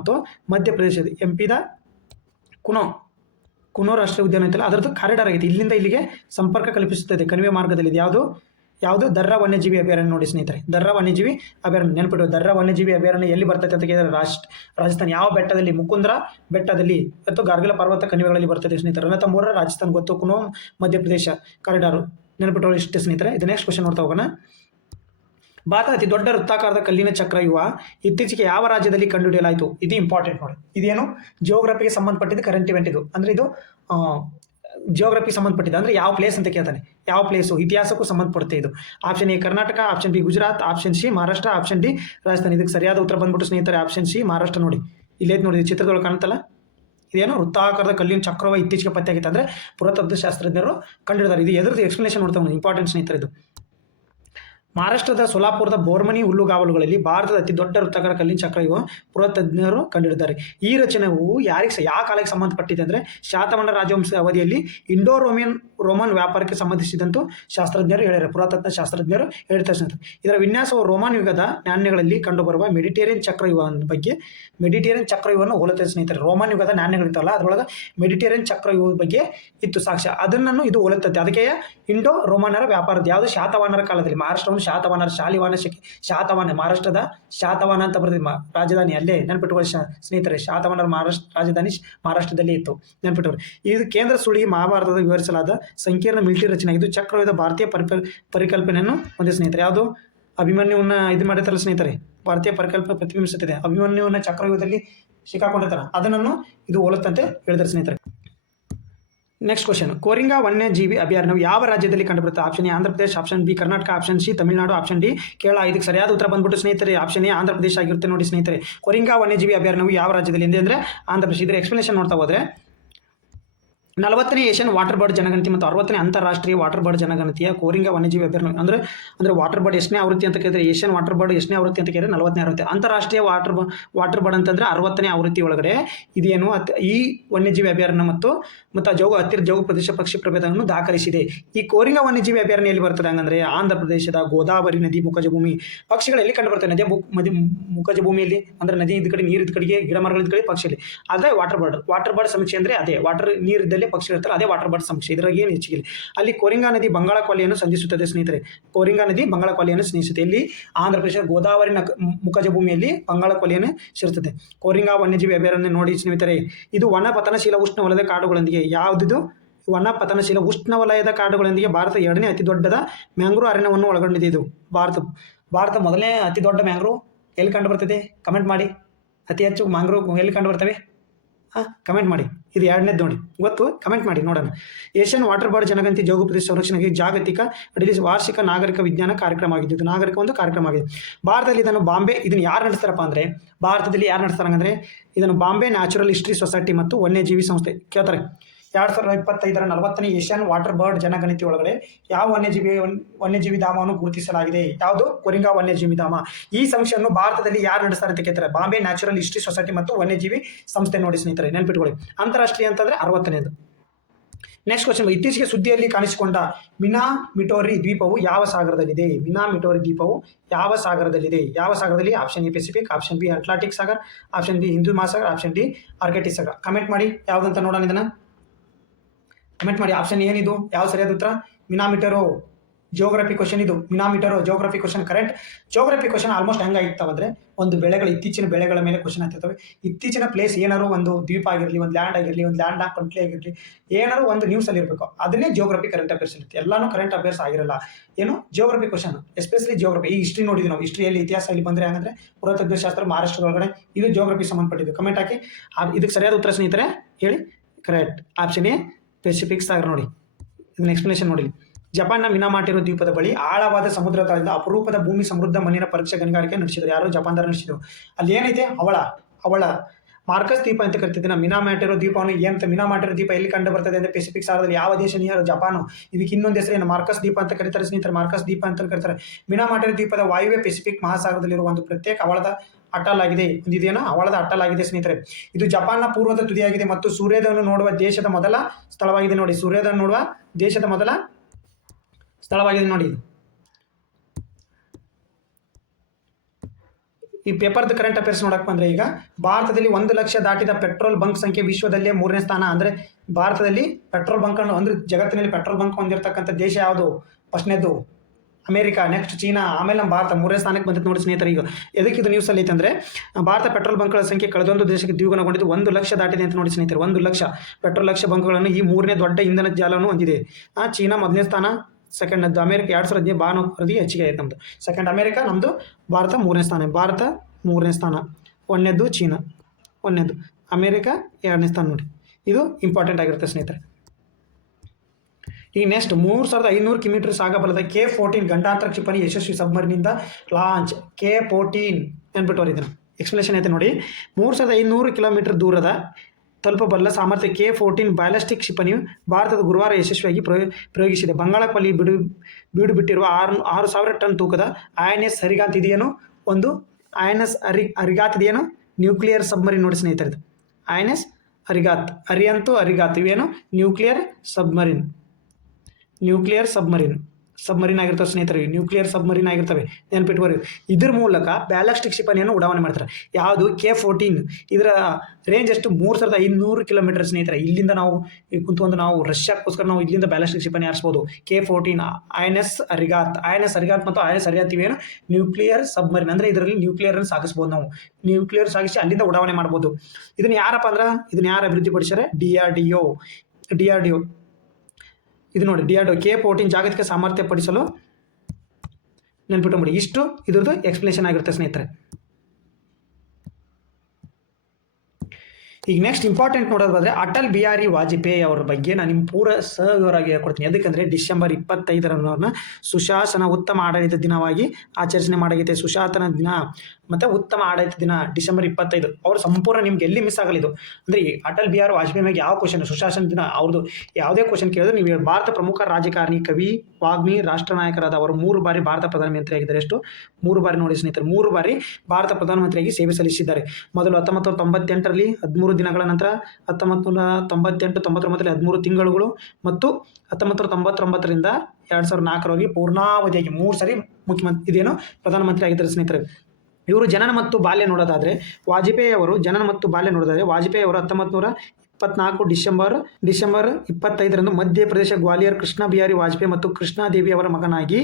ಮತ್ತು ಮಧ್ಯಪ್ರದೇಶದ MPದ ಕುನೋ ರಾಷ್ಟ್ರೀಯ ಉದ್ಯಾನ ಐತಲ್ಲ, ಅದರದ್ದು ಕಾರಿಡಾರ್ ಆಗೈತಿ. ಇಲ್ಲಿಂದ ಇಲ್ಲಿಗೆ ಸಂಪರ್ಕ ಕಲ್ಪಿಸುತ್ತದೆ ಕಣಿವೆ ಮಾರ್ಗದಲ್ಲಿ. ಯಾವುದು ದರ್ರಾ ವನ್ಯಜೀವಿ ಅಭಯಾರಣ್ಯ ನೋಡಿ ಸ್ನೇಹಿತರೆ. ದರ್ರಾ ವನ್ಯಜೀವಿ ಅಭಯಾರಣ್ಯ ನೆನಪಿಟ್ಟು. ದರ್ರಾ ವನ್ಯಜೀವಿ ಅಭಯಾರಣ್ಯ ಎಲ್ಲಿ ಬರ್ತೈತೆ ಅಂತ ಕೇಳಿದ್ರೆ ರಾಜಸ್ಥಾನ ಯಾವ ಬೆಟ್ಟದಲ್ಲಿ, ಮುಕುಂದ್ರ ಬೆಟ್ಟದಲ್ಲಿ ಮತ್ತು ಗಾರ್ಗಿಲ ಪರ್ವತ ಕಣಿವೆಗಳಲ್ಲಿ ಬರ್ತದೆ ಸ್ನೇಹಿತರೆ. ರಣತಂಬೋರ ರಾಜಸ್ಥಾನ ಗೊತ್ತು, ಕುನೋ ಮಧ್ಯಪ್ರದೇಶ ಕಾರಿಡಾರು ನೆನಪಿಟ್ಟು. ಇಷ್ಟೇ ಸ್ನೇಹಿತರೆ. ಇದು ನೆಕ್ಸ್ಟ್ ಕ್ವಶನ್ ನೋಡ್ತಾ ಹೋಗೋಣ. ಭಾರತದ ಅತಿ ದೊಡ್ಡ ವೃತ್ತಾಕಾರದ ಕಲ್ಲಿನ ಚಕ್ರವ್ಯೂಹ ಇತ್ತೀಚೆಗೆ ಯಾವ ರಾಜ್ಯದಲ್ಲಿ ಕಂಡುಹಿಡಿಯಲಾಯಿತು? ಇದು ಇಂಪಾರ್ಟೆಂಟ್ ನೋಡಿ. ಇದೇನು ಜಿಯೋಗ್ರಫಿಗೆ ಸಂಬಂಧಪಟ್ಟಿದ್ದು, ಕರೆಂಟ್ ಇವೆಂಟ್ ಇದು. ಅಂದರೆ ಇದು ಜಿಯೋಗ್ರಫಿ ಸಂಬಂಧಪಟ್ಟಿದೆ. ಅಂದರೆ ಯಾವ ಪ್ಲೇಸ್ ಅಂತ ಕೇಳ್ತಾನೆ, ಯಾವ ಪ್ಲೇಸು ಇತಿಹಾಸಕ್ಕೂ ಸಂಬಂಧಪಡುತ್ತೆ ಇದು. Option A Karnataka, option B Gujarat, option C Maharashtra, option D Rajasthan. ಇದಕ್ಕೆ ಸರಿಯಾದ ಉತ್ತರ ಬಂದ್ಬಿಟ್ಟು ಸ್ನೇಹಿತರೆ ಆಪ್ಷನ್ C ಮಹಾರಾಷ್ಟ್ರ ನೋಡಿ. ಇಲ್ಲೇದು ನೋಡಿ ಚಿತ್ರದೊಳಗೆ ಕಾಣುತ್ತಲ್ಲ, ಇದೇನು ವೃತ್ತಾಕಾರದ ಕಲ್ಲಿನ ಚಕ್ರವ ಇತ್ತೀಚೆಗೆ ಪತ್ತೆ ಆಗಿತ್ತು. ಅಂದರೆ ಪುರಾತತ್ವ ಶಾಸ್ತ್ರಜ್ಞರು ಕಂಡುಹಿಡಿದಾರೆ. ಇದು ಎದುರದ್ದು ಎಕ್ಸ್ಪ್ಲನೇಷನ್ ನೋಡ್ತಾ ಇಂಪಾರ್ಟೆಂಟ್ ಸ್ನೇಹಿತರೆ. ಇದು ಮಹಾರಾಷ್ಟ್ರದ ಸೋಲಾಪುರದ ಬೋರ್ಮನಿ ಹುಲ್ಲುಗಾವಲುಗಳಲ್ಲಿ ಭಾರತದ ಅತಿ ದೊಡ್ಡ ವೃತ್ತಾಕಾರ ಕಲ್ಲಿನ ಚಕ್ರವ್ಯೂಹ ಪುರಾತಜ್ಞರು ಕಂಡುಹಿಡಿದ್ದಾರೆ. ಈ ರಚನೆಯು ಯಾವ ಕಾಲಕ್ಕೆ ಸಂಬಂಧಪಟ್ಟಿದೆ ಅಂದರೆ ಶಾತವಾಹನ ರಾಜವಂಶದ ಅವಧಿಯಲ್ಲಿ ಇಂಡೋ ರೋಮನ್ ವ್ಯಾಪಾರಕ್ಕೆ ಸಂಬಂಧಿಸಿದಂತೂ ಶಾಸ್ತ್ರಜ್ಞರು ಹೇಳ್ಯಾರ, ಪುರಾತತ್ವ ಶಾಸ್ತ್ರಜ್ಞರು ಹೇಳ್ತಾರೆ. ಇದರ ವಿನ್ಯಾಸವು ರೋಮನ್ ಯುಗದ ನಾಣ್ಯಗಳಲ್ಲಿ ಕಂಡುಬರುವ ಮೆಡಿಟೇರಿಯನ್ ಚಕ್ರವ್ಯೂಹವನ್ನು ಹೋಲುತ್ತದೆ ಸ್ನೇಹಿತರೆ. ರೋಮನ್ ಯುಗದ ನಾಣ್ಯಗಳಿರ್ತಲ್ಲ, ಅದರೊಳಗೆ ಮೆಡಿಟೇರಿಯನ್ ಚಕ್ರವ್ಯೂಹದ ಬಗ್ಗೆ ಇತ್ತು ಸಾಕ್ಷ್ಯ, ಅದನ್ನು ಇದು ಹೋಲುತ್ತದೆ. ಅದಕ್ಕೆ ಇಂಡೋ ರೋಮನರ ವ್ಯಾಪಾರದ ಯಾವುದು ಶಾತವಾಹನರ ಕಾಲದಲ್ಲಿ ಮಹಾರಾಷ್ಟ್ರವನ್ನು ಶಾತವಾಹನ ಮಹಾರಾಷ್ಟ್ರದ ಶಾತವಾಹನ ಅಂತ ಬರ್ತಿದೆ ರಾಜಧಾನಿ, ಅಲ್ಲೇ ನೆನಪಿಟ್ಟುಕೊಳ್ಳಿ ಸ್ನೇಹಿತರೆ. ಶಾತವಾಹನರ ರಾಜಧಾನಿ ಮಹಾರಾಷ್ಟ್ರದಲ್ಲಿ ಇತ್ತು, ನೆನಪಿಟ್ಟುಕೊಳ್ಳಿ. ಇದು ಕೇಂದ್ರ ಸುಳಿ ಮಹಾಭಾರತದ ವಿವರಿಸಲಾದ ಸಂಕೀರ್ಣ ಮಿಲಿಟರಿ ರಚನೆ. ಇದು ಚಕ್ರವ್ಯೂಹದ ಭಾರತೀಯ ಪರಿಕಲ್ಪನೆಯನ್ನು ಹೊಂದಿದೆ ಸ್ನೇಹಿತರೆ. ಯಾವುದು ಅಭಿಮನ್ಯುವನ್ನ ಇದು ಮಾಡಿರ್ತಾರಲ್ಲ ಸ್ನೇಹಿತರೆ, ಭಾರತೀಯ ಪರಿಕಲ್ಪನೆ ಪ್ರತಿಬಿಂಬಿಸುತ್ತದೆ. ಅಭಿಮನ್ಯುವನ್ನ ಚಕ್ರವ್ಯೂಹದಲ್ಲಿ ಸಿಕ್ಕಾಕೊಂಡಿರ್ತಾರೆ, ಅದನ್ನು ಇದು ಹೋಲುತ್ತಂತೆ ಹೇಳಿದ್ದಾರೆ ಸ್ನೇಹಿತರೆ. Next question. ಕೋರಿಂಗಾ ವನ್ಯಜೀವಿ ಅಭಯಾರಣ್ಯವು ಯಾವ ರಾಜ್ಯದಲ್ಲಿ ಕಂಡುಬರುತ್ತೆ? Option A Andhra Pradesh, option B Karnataka, option C Tamil Nadu, option D Kerala. ಇದಕ್ಕೆ ಸರಿಯಾದ ಉತ್ತರ ಬಂದ್ಬಿಟ್ಟು ಸ್ನೇಹಿತರೆ ಆಪ್ಷನ್ A ಆಂಧ್ರ ಪ್ರದೇಶ ಆಗಿರುತ್ತೆ ನೋಡಿ ಸ್ನೇಹಿತರೆ. ಕೋರಿಂಗಾ ವನ್ಯಜೀವಿ ಅಭಯಾರಣ್ಯವು ಯಾವ ರಾಜ್ಯದಲ್ಲಿ ಇದೆ ಅಂದರೆ ಆಂಧ್ರ ಪ್ರದೇಶ. ಇದರ ಎಕ್ಸ್ಪ್ಲನೇಷನ್ ನೋಡ್ತಾ ಹೋದರೆ 40ನೇ ಏಷ್ಯನ್ ವಾಟರ್ ಬರ್ಡ್ ಜನಗಣತಿ ಮತ್ತು 60ನೇ ಅಂತಾರಾಷ್ಟ್ರೀಯ ವಾಟರ್ ಬರ್ಡ್ ಜನಗಣತಿಯ ಕೋರಿಂಗಾ ವನ್ಯಜೀವಿ ಅಭಯಾರಣ್ಯ ಅಂದರೆ ವಾಟರ್ ಬರ್ಡ್ ಎಷ್ಟನೇ ಆವೃತ್ತಿ ಅಂತ ಕೇಳಿದ್ರೆ, ಏಷ್ಯನ್ ವಾಟರ್ ಬರ್ಡ್ ಎಷ್ಟನೇ ಆವೃತ್ತಿ ಅಂತ ಕೇಳಿದ್ರೆ 40ನೇ ಆವೃತ್ತಿ. ಅಂತಾರಾಷ್ಟ್ರೀಯ ವಾಟರ್ ಬರ್ಡ್ ಅಂತಂದರೆ 60ನೇ ಆವೃತ್ತಿ ಒಳಗಡೆ ಇದೇನು ಈ ವನ್ಯಜೀವಿ ಅಭಯಾರಣ್ಯ ಮತ್ತು ಹತ್ತಿರ ಜೌಗು ಪ್ರದೇಶ ಪಕ್ಷಿ ಪ್ರಭೇದವನ್ನು ದಾಖಲಿಸಿದೆ. ಈ ಕೋರಿಂಗಾ ವನ್ಯಜೀವಿ ಅಭಯಾರಣ್ಯ ಎಲ್ಲಿ ಬರ್ತದೆ ಹಂಗಂದ್ರೆ ಆಂಧ್ರ ಪ್ರದೇಶದ ಗೋದಾವರಿ ನದಿ ಮುಖಜ ಭೂಮಿ. ಪಕ್ಷಿಗಳು ಎಲ್ಲಿ ಕಂಡು ಬರ್ತವೆ? ಮುಖಜ ಭೂಮಿಯಲ್ಲಿ, ಅಂದರೆ ನದಿ ಇದ್ದ ಕಡೆ, ನೀರು ಇದ್ದ ಕಡೆಗೆ, ಗಿಡ ಮರಗಳ ಇದ್ದ ಕಡೆ ಪಕ್ಷಿಯಲ್ಲಿ. ಅದೇ ವಾಟರ್ ಬರ್ಡ್ ಸಮೀಕ್ಷೆ ಅಂದರೆ ಅದೇ ವಾಟರ್ ನೀರಿದ್ದಲ್ಲಿ ಪಕ್ಷಿ ಇರ್ತಾರೆ, ಅದೇ ವಾಟರ್ ಬರ್ಡ್ ಸಮೀಕ್ಷೆ. ಇದ್ರಾಗ ಏನು ಹೆಚ್ಚಿಗೆ ಅಲ್ಲಿ ಕೋರಿಂಗಾ ನದಿ ಬಂಗಾಳ ಕೊಲ್ಲಿಯನ್ನು ಸಂಧಿಸುತ್ತದೆ ಸ್ನೇಹಿತರೆ. ಕೋರಿಂಗಾ ನದಿ ಬಂಗಾಳ ಕೊಲ್ಲಿಯನ್ನು ಸ್ನೇಹಿಸುತ್ತೆ. ಇಲ್ಲಿ ಆಂಧ್ರ ಪ್ರದೇಶ ಗೋದಾವರಿ ಮುಖಜ ಭೂಮಿಯಲ್ಲಿ ಬಂಗಾಳ ಕೊಲ್ಲಿಯನ್ನು ಸೇರುತ್ತದೆ. ಕೋರಿಂಗಾ ವನ್ಯಜೀವಿ ಅಭಯಾರಣ್ಯ ನೋಡಿ ಸ್ನೇಹಿತರೆ, ಇದು ವನ ಪತನಶೀಲ ಉಷ್ಣವಲಯದ ಕಾಡುಗಳೊಂದಿಗೆ ಪತನಶೀಲ ಉಷ್ಣವಲಯದ ಕಾಡುಗಳೊಂದಿಗೆ ಭಾರತ 2ನೇ ಅತಿ ದೊಡ್ಡದ ಮ್ಯಾಂಗ್ರೋವ್ ಅರಣ್ಯವನ್ನು ಒಳಗೊಂಡಿದೆ. ಇದು ಭಾರತ ಮೊದಲನೇ ಅತಿ ದೊಡ್ಡ ಮ್ಯಾಂಗ್ರೋವ್ ಎಲ್ಲಿ ಕಂಡು ಬರ್ತದೆ? ಕಮೆಂಟ್ ಮಾಡಿ. ಅತಿ ಹೆಚ್ಚು ಮ್ಯಾಂಗ್ರೋವ್ ಎಲ್ಲಿ ಕಂಡು ಬರ್ತವೆ? ಕಮೆಂಟ್ ಮಾಡಿ. ಇದು 2ನೇದು ನೋಡಿ, ಗೊತ್ತು? ಕಮೆಂಟ್ ಮಾಡಿ ನೋಡೋಣ. ಏಷ್ಯನ್ ವಾಟರ್ ಬರ್ಡ್ ಜನಗಣತಿ ಜೌಗು ಪ್ರದೇಶ ಸಂರಕ್ಷಣೆಗೆ ಜಾಗತಿಕ ಅಡಿಯಲ್ಲಿ ವಾರ್ಷಿಕ ನಾಗರಿಕ ವಿಜ್ಞಾನ ಕಾರ್ಯಕ್ರಮ ಆಗಿದ್ದು, ಇದು ನಾಗರಿಕ ಒಂದು ಕಾರ್ಯಕ್ರಮ ಆಗಿದೆ. ಭಾರತದಲ್ಲಿ ಇದನ್ನು ಯಾರು ನಡೆಸ್ತಾರಪ್ಪ ಅಂದರೆ, ಭಾರತದಲ್ಲಿ ಯಾರು ನಡೆಸ್ತಾರೆ ಅಂದರೆ ಇದನ್ನು ಬಾಂಬೆ ನ್ಯಾಚುರಲ್ ಹಿಸ್ಟ್ರಿ ಸೊಸೈಟಿ ಮತ್ತು ವನ್ಯಜೀವಿ ಸಂಸ್ಥೆ ಕೇಳ್ತಾರೆ. 2025ರ 40ನೇ ಏಷ್ಯನ್ ವಾಟರ್ ಬರ್ಡ್ ಜನಗಣತಿ ಒಳಗಡೆ ಯಾವ ವನ್ಯಜೀವಿ ಧಾಮವನ್ನು ಗುರುತಿಸಲಾಗಿದೆ? ಯಾವುದು? ಕೋರಿಂಗಾ ವನ್ಯಜೀವಿ ಧಾಮ. ಈ ಸಂಸ್ಥೆಯನ್ನು ಭಾರತದಲ್ಲಿ ಯಾರು ನಡೆಸ್ತಾರೆ ಅಂತ ಕೇಳ್ತಾರೆ? ಬಾಂಬೆ ನ್ಯಾಚುರಲ್ ಹಿಸ್ಟ್ರಿ ಸೊಸೈಟಿ ಮತ್ತು ವನ್ಯಜೀವಿ ಸಂಸ್ಥೆ ನೋಡಿ ಸ್ನೇಹಿತರೆ, ನೆನಪಿಟ್ಕೊಳ್ಳಿ. ಅಂತಾರಾಷ್ಟ್ರೀಯ ಅಂತಂದರೆ 60ನೇದು. ನೆಕ್ಸ್ಟ್ ಕ್ವಶನ್, ಇತ್ತೀಚೆಗೆ ಸುದ್ದಿಯಲ್ಲಿ ಕಾಣಿಸಿಕೊಂಡ ಮಿನಾಮಿಟೋರಿ ದ್ವೀಪವು ಯಾವ ಸಾಗರದಲ್ಲಿದೆ? ಮಿನಾಮಿಟೋರಿ ದ್ವೀಪವು ಯಾವ ಸಾಗರದಲ್ಲಿದೆ? ಯಾವ ಸಾಗರದಲ್ಲಿ? Option A Pacific, option B Atlantic ಸಾಗರ್, ಆಪ್ಷನ್ ಬಿ ಹಿಂದೂ ಮಹಾಸಾಗರ, ಆಪ್ಷನ್ ಡಿ ಆರ್ಕಿಟಿಕ್ ಸಾಗರ. ಕಮೆಂಟ್ ಮಾಡಿ ಯಾವುದಂತ ನೋಡೋಣ. ಇದನ್ನ ಕಮೆಂಟ್ ಮಾಡಿ. ಆಪ್ಷನ್ ಏನಿದು? ಯಾವ ಸರಿಯಾದ ಉತ್ತರ? ಮಿನಾಮಿಟರೋ. ಜಿಯೋಗ್ರಫಿ ಕ್ವಶನ್ ಇದು. ಮಿನಾಮಿಟರೋ geography question. Current geography question almost ಹೆಂಗಾಗಿರ್ತಾವಂದ್ರೆ ಒಂದು ಬೆಳೆಗಳು, ಇತ್ತೀಚಿನ ಬೆಳೆಗಳ ಮೇಲೆ ಕ್ವಶನ್ ಆಗ್ತಿರ್ತವೆ. ಇತ್ತೀಚಿನ ಪ್ಲೇಸ್ ಏನಾರು ಒಂದು ದ್ವೀಪ ಆಗಿರಲಿ, ಒಂದು ಲ್ಯಾಂಡ್ ಆಗಿರಲಿ, ಒಂದು ಲ್ಯಾಂಡ್ ಕಂಟ್ರಿ ಆಗಿರಲಿ, ಏನಾರು ಒಂದು ನ್ಯೂಸಲ್ಲಿ ಇರಬೇಕು, ಅದನ್ನೇ ಜಿಯೋಗ್ರಫಿ ಕರೆಂಟ್ ಅಫೇರ್ಸ್ ಇರುತ್ತೆ. ಎಲ್ಲಾನು ಕರೆಂಟ್ ಅಫೇರ್ಸ್ ಆಗಿರಲ್ಲ. ಏನು ಜಿಯೋಗ್ರಫಿ ಕ್ವಶನ್, ಎಸ್ಪೆಷಲಿ ಜಿಯೋಗ್ರಫಿ. ಈ ಹಿಸ್ಟ್ರಿ ನೋಡಿದ್ವಿ ನಾವು, ಹಿಸ್ಟ್ರಿಯಲ್ಲಿ ಇತಿಹಾಸದಲ್ಲಿ ಬಂದರೆ ಹಾಗಂದ್ರೆ ಪುರಾತತ್ವಶಾಸ್ತ್ರ ಮಹಾರಾಷ್ಟ್ರ ಒಳಗಡೆ ಇದು ಜಿಯೋಗ್ರಫಿ ಸಂಬಂಧಪಟ್ಟಿದ್ದು. ಕಮೆಂಟ್ ಹಾಕಿ. ಇದಕ್ಕೆ ಸರಿಯಾದ ಉತ್ತರ ಸ್ನೇಹಿತರೆ ಹೇಳಿ. Correct option A Pacific Sagar. ನೋಡಿ ಇದನ್ನ ಎಕ್ಸ್ಪ್ಲನೇಷನ್ ನೋಡಿ. ಜಪಾನ್ನ ಮಿನಾಮಾಟಿರೋ ದ್ವೀಪದ ಬಳಿ ಆಳವಾದ ಸಮುದ್ರ ತಳದಿಂದ ಅಪರೂಪದ ಭೂಮಿ ಸಮೃದ್ಧ ಮಣ್ಣಿನ ಪರೀಕ್ಷೆ ಗಣಿಗಾರಿಕೆ ನಡೆಸಿದ್ರು. ಯಾರು? ಜಪಾನ್ದಾರ ನಡೆಸಿದ್ರು. ಅಲ್ಲಿ ಏನೈತೆ? ಅವಳ ಮಾರ್ಕಸ್ ದ್ವೀಪ ಅಂತ ಕರಿತಿದ್ದೆ. ಮಿನಾಮಾಟಿರೋ ದ್ವೀಪವನ್ನು ಏನಂತ? ಮಿನಾಮಾಟಿರೋ ದ್ವೀಪ ಎಲ್ಲಿ ಕಂಡು ಬರ್ತದೆ ಅಂದರೆ ಪೆಸಿಫಿಕ್ ಸಾಗರದಲ್ಲಿ. ಯಾವ ದೇಶ? Near Japan. ಇದಕ್ಕೆ ಇನ್ನೊಂದು ಹೆಸರು ಏನು? ಮಾರ್ಕಸ್ ದ್ವೀಪ ಅಂತ ಕರೀತಾರೆ ಸ್ನೇಹಿತರೆ. ಮಾರ್ಕಸ್ ದ್ವೀಪ ಅಂತ ಕರೀತಾರೆ. ಮಿನಾಮಾಟಿರೋ ದ್ವೀಪದ ವಾಯುವ್ಯ ಪೆಸಿಫಿಕ್ ಮಹಾಸಾಗರದಲ್ಲಿರುವ ಒಂದು ಪ್ರತ್ಯೇಕ ಹವಳದ ಅಟಲ್ ಆಗಿದೆ. ಇದೇನೋ ಹವಳದ ಅಟಲ್ ಆಗಿದೆ ಸ್ನೇಹಿತರೆ. ಇದು ಜಪಾನ್ನ ಪೂರ್ವದ ತುದಿಯಾಗಿದೆ ಮತ್ತು ಸೂರ್ಯೋದಯವನ್ನು ನೋಡುವ ದೇಶದ ಮೊದಲ ಸ್ಥಳವಾಗಿದೆ. ನೋಡಿ, ಸೂರ್ಯೋದಯವನ್ನು ನೋಡುವ ದೇಶದ ಮೊದಲ ಸ್ಥಳವಾಗಿದೆ ನೋಡಿ. ಈ ಪೇಪರ್ದ ಕರೆಂಟ್ ಅಫೇರ್ಸ್ ನೋಡಕ್ ಬಂದ್ರೆ, ಈಗ ಭಾರತದಲ್ಲಿ 1 ಲಕ್ಷ ದಾಟಿದ ಪೆಟ್ರೋಲ್ ಬಂಕ್ ಸಂಖ್ಯೆ ವಿಶ್ವದಲ್ಲೇ 3ನೇ ಸ್ಥಾನ. ಅಂದ್ರೆ ಭಾರತದಲ್ಲಿ ಪೆಟ್ರೋಲ್ ಬಂಕ್ ಅಂದ್ರೆ ಜಗತ್ತಿನಲ್ಲಿ ಪೆಟ್ರೋಲ್ ಬಂಕ್ ಹೊಂದಿರತಕ್ಕಂಥ ದೇಶ ಯಾವುದು? ಫಸ್ಟ್ನೇದು ಅಮೆರಿಕಾ, ನೆಕ್ಸ್ಟ್ ಚೀನಾ, ಆಮೇಲೆ ನಮ್ಮ ಭಾರತ 3ನೇ ಸ್ಥಾನಕ್ಕೆ ಬಂದಿತ್ತು ನೋಡಿ ಸ್ನೇಹಿತರೆ. ಈಗ ಎದಕ್ಕೆ ಇದು ನ್ಯೂಸ್ ಅಲ್ಲಿ ಐತಂದ್ರೆ, ಭಾರತ ಪೆಟ್ರೋಲ್ ಬಂಕ್ಗಳ ಸಂಖ್ಯೆ ಕಳೆದೊಂದು ದೇಶಕ್ಕೆ ದ್ವಿಗುಣಗೊಂಡಿದ್ದು 1 ಲಕ್ಷ ದಾಟಿದೆ ಅಂತ ನೋಡಿ ಸ್ನೇಹಿತರೆ. 1 ಲಕ್ಷ ಪೆಟ್ರೋಲ್ ಲಕ್ಷ ಬಂಕ್ಗಳನ್ನು ಈ 3ನೇ ದೊಡ್ಡ ಇಂಧನ ಜಾಲವನ್ನು ಹೊಂದಿದೆ. ಚೀನಾ 1ನೇ ಸ್ಥಾನ, ಸೆಕೆಂಡ್ ಅದು ಅಮೆರಿಕ. 2015 ಭಾನು ವರದಿ ಹೆಚ್ಚಿಗೆ ಆಯ್ತು ನಮ್ಮದು. ಸೆಕೆಂಡ್ ಅಮೆರಿಕ, ನಮ್ಮದು ಭಾರತ 3ನೇ ಸ್ಥಾನ. ಭಾರತ 3ನೇ ಸ್ಥಾನ, 1ನೇದು ಚೀನಾ, 1ನೇದು ಅಮೆರಿಕ, 2ನೇ ಸ್ಥಾನ. ನೋಡಿ ಇದು ಇಂಪಾರ್ಟೆಂಟ್ ಆಗಿರುತ್ತೆ ಸ್ನೇಹಿತರೆ. ಈಗ ನೆಕ್ಸ್ಟ್ 3500 ಕಿಲೋಮೀಟರ್ ಸಾಗಬಲ್ಲದ K-14 ಗಂಡಾಂತರ ಕ್ಷಿಪಣಿ ಯಶಸ್ವಿ ಸಬ್ಮರಿನಿಂದ ಲಾಂಚ್. K-14 ನೆನ್ಬಿಟ್ಟವ್ರು. ಇದನ್ನು ಎಕ್ಸ್ಪ್ಲನೇಷನ್ ಐತೆ ನೋಡಿ. 3500 ಕಿಲೋಮೀಟರ್ ದೂರದ ತಲುಪಬಲ್ಲ ಸಾಮರ್ಥ್ಯ K-14 ಬ್ಯಾಲಿಸ್ಟಿಕ್ ಕ್ಷಿಪಣಿಯು ಭಾರತದ ಗುರುವಾರ ಯಶಸ್ವಿಯಾಗಿ ಪ್ರಯೋಗಿಸಿದೆ. ಬಂಗಾಳಕೊಲ್ಲಿ ಬೀಡು ಬಿಟ್ಟಿರುವ 6000 ಟನ್ ತೂಕದ INS ಅರಿಗಾತ್ ಇದೆಯೇನು? ಒಂದು INS ಅರಿಗಾತ್ ಇದೆಯೇನು? ನ್ಯೂಕ್ಲಿಯರ್ ಸಬ್ಮರಿನ್ ನೋಡಿ ಸ್ನೇಹಿತರೆ. INS ಅರಿಗಾತ್, ಅರಿಗಾತ್ ಇವೇನು? ನ್ಯೂಕ್ಲಿಯರ್ ಸಬ್ಮರಿನ್ ಆಗಿರ್ತವೆ ಸ್ನೇಹಿತರೆ. ನ್ಯೂಕ್ಲಿಯರ್ ಸಬ್ಮರಿನ್ ಆಗಿರ್ತವೆ, ನೆನ್ಪಿಟ್ಕೋರಿ. ಇದ್ರ ಮೂಲಕ ಬ್ಯಾಲಿಸ್ಟಿಕ್ ಕ್ಷಿಪಣಿಯನ್ನು ಉಡಾವಣೆ ಮಾಡ್ತಾರೆ. ಯಾವುದು? K-14. ಇದರ ರೇಂಜ್ ಎಷ್ಟು? 3500 ಕಿಲೋಮೀಟರ್ ಸ್ನೇಹಿತರೆ. ಇಲ್ಲಿಂದ ನಾವು ಕುಂತ್ಕೊಂಡು ನಾವು ರಷ್ಯಾಕ್ಕೋಸ್ಕರ ನಾವು ಇಲ್ಲಿಂದ ಬ್ಯಾಲಿಸ್ಟಿಕ್ ಕ್ಷಿಪಣಿ ಹಾರಿಸ್ಬೋದು. K-14 INS ಅರಿಗಾತ್ ಮತ್ತು INS ಅರಿಗಾತ್ ಇವೇನು? ನ್ಯೂಕ್ಲಿಯರ್ ಸಬ್ಮರಿನ್. ಅಂದರೆ ಇದರಲ್ಲಿ ನ್ಯೂಕ್ಲಿಯರ್ ಅನ್ನು ಸಾಗಿಸ್ಬೋದು. ನಾವು ನ್ಯೂಕ್ಲಿಯರ್ ಸಾಗಿಸಿ ಅಲ್ಲಿಂದ ಉಡಾವಣೆ ಮಾಡ್ಬೋದು. ಇದನ್ನ ಯಾರಪ್ಪ ಅಂದ್ರೆ, ಇದನ್ನ ಯಾರು ಅಭಿವೃದ್ಧಿಪಡಿಸ್ಯಾರೆ? DRDO. ಇದು ನೋಡಿ, DRDO K-14 ಜಾಗತಿಕ ಸಾಮರ್ಥ್ಯ ಪಡಿಸಲು ನೆನ್ಪಿಟ್ಕೊಂಬಿಡಿ. ಇಷ್ಟು ಇದ್ರದ್ದು ಎಕ್ಸ್ಪ್ಲನೇಷನ್ ಆಗಿರುತ್ತೆ ಸ್ನೇಹಿತರೆ. ಈಗ ನೆಕ್ಸ್ಟ್ ಇಂಪಾರ್ಟೆಂಟ್ ನೋಡೋದು ಬಂದರೆ, ಅಟಲ್ ಬಿಹಾರಿ ವಾಜಪೇಯಿ ಅವರ ಬಗ್ಗೆ ನಾನು ನಿಮ್ಮ ಪೂರ ಸವಿವರವಾಗಿ ಹೇಳ್ಕೊಡ್ತೀನಿ. ಯಾಕಂದರೆ ಡಿಸೆಂಬರ್ 25 ಸುಶಾಸನ ಉತ್ತಮ ಆಡಳಿತ ದಿನವಾಗಿ ಆಚರಣೆ ಮಾಡಾಗಿದೆ. ಸುಶಾಸನ ದಿನ ಮತ್ತು ಉತ್ತಮ ಆಡಳಿತ ದಿನ ಡಿಸೆಂಬರ್ 25. ಅವರು ಸಂಪೂರ್ಣ ನಿಮ್ಗೆ ಎಲ್ಲಿ ಮಿಸ್ ಆಗಲಿದ್ದು ಅಂದರೆ, ಅಟಲ್ ಬಿಹಾರಿ ವಾಜಪೇಯಿ ಮೇಲೆ ಯಾವ ಕ್ವಶನ್, ಸುಶಾಸನ ದಿನ ಅವ್ರದ್ದು ಯಾವುದೇ ಕ್ವಶನ್ ಕೇಳಿದ್ರೆ ನೀವು ಭಾರತ ಪ್ರಮುಖ ರಾಜಕಾರಣಿ, ಕವಿ, ವಾಗ್ಮಿ, ರಾಷ್ಟ್ರ ನಾಯಕರಾದ ಅವರು 3 ಬಾರಿ ಭಾರತ ಪ್ರಧಾನಮಂತ್ರಿ ಆಗಿದ್ದಾರೆ. ಎಷ್ಟು? 3 ಬಾರಿ ನೋಡಿ ಸ್ನೇಹಿತರೆ. 3 ಬಾರಿ ಭಾರತ ಪ್ರಧಾನಮಂತ್ರಿಯಾಗಿ ಸೇವೆ ಸಲ್ಲಿಸಿದ್ದಾರೆ. ಮೊದಲು 1998ರಲ್ಲಿ 13 ದಿನಗಳ ನಂತರ 1998, 99ರಲ್ಲಿ 13 ತಿಂಗಳುಗಳು ಮತ್ತು 1999ರಿಂದ 2004ರವರೆಗೆ ಪೂರ್ಣಾವಧಿಯಾಗಿ 3 ಸರಿ ಇದೇನು ಪ್ರಧಾನಮಂತ್ರಿ ಆಗಿದ್ದಾರೆ ಸ್ನೇಹಿತರೆ. ಇವರು ಜನನ ಮತ್ತು ಬಾಲ್ಯ ನೋಡೋದಾದರೆ, ವಾಜಪೇಯಿ ಅವರು 1924 ಡಿಸೆಂಬರ್ 25ರಂದು ಮಧ್ಯಪ್ರದೇಶ ಗ್ವಾಲಿಯರ್ ಕೃಷ್ಣ ಬಿಹಾರಿ ವಾಜಪೇಯಿ ಮತ್ತು ಕೃಷ್ಣಾದೇವಿ ಅವರ ಮಗನಾಗಿ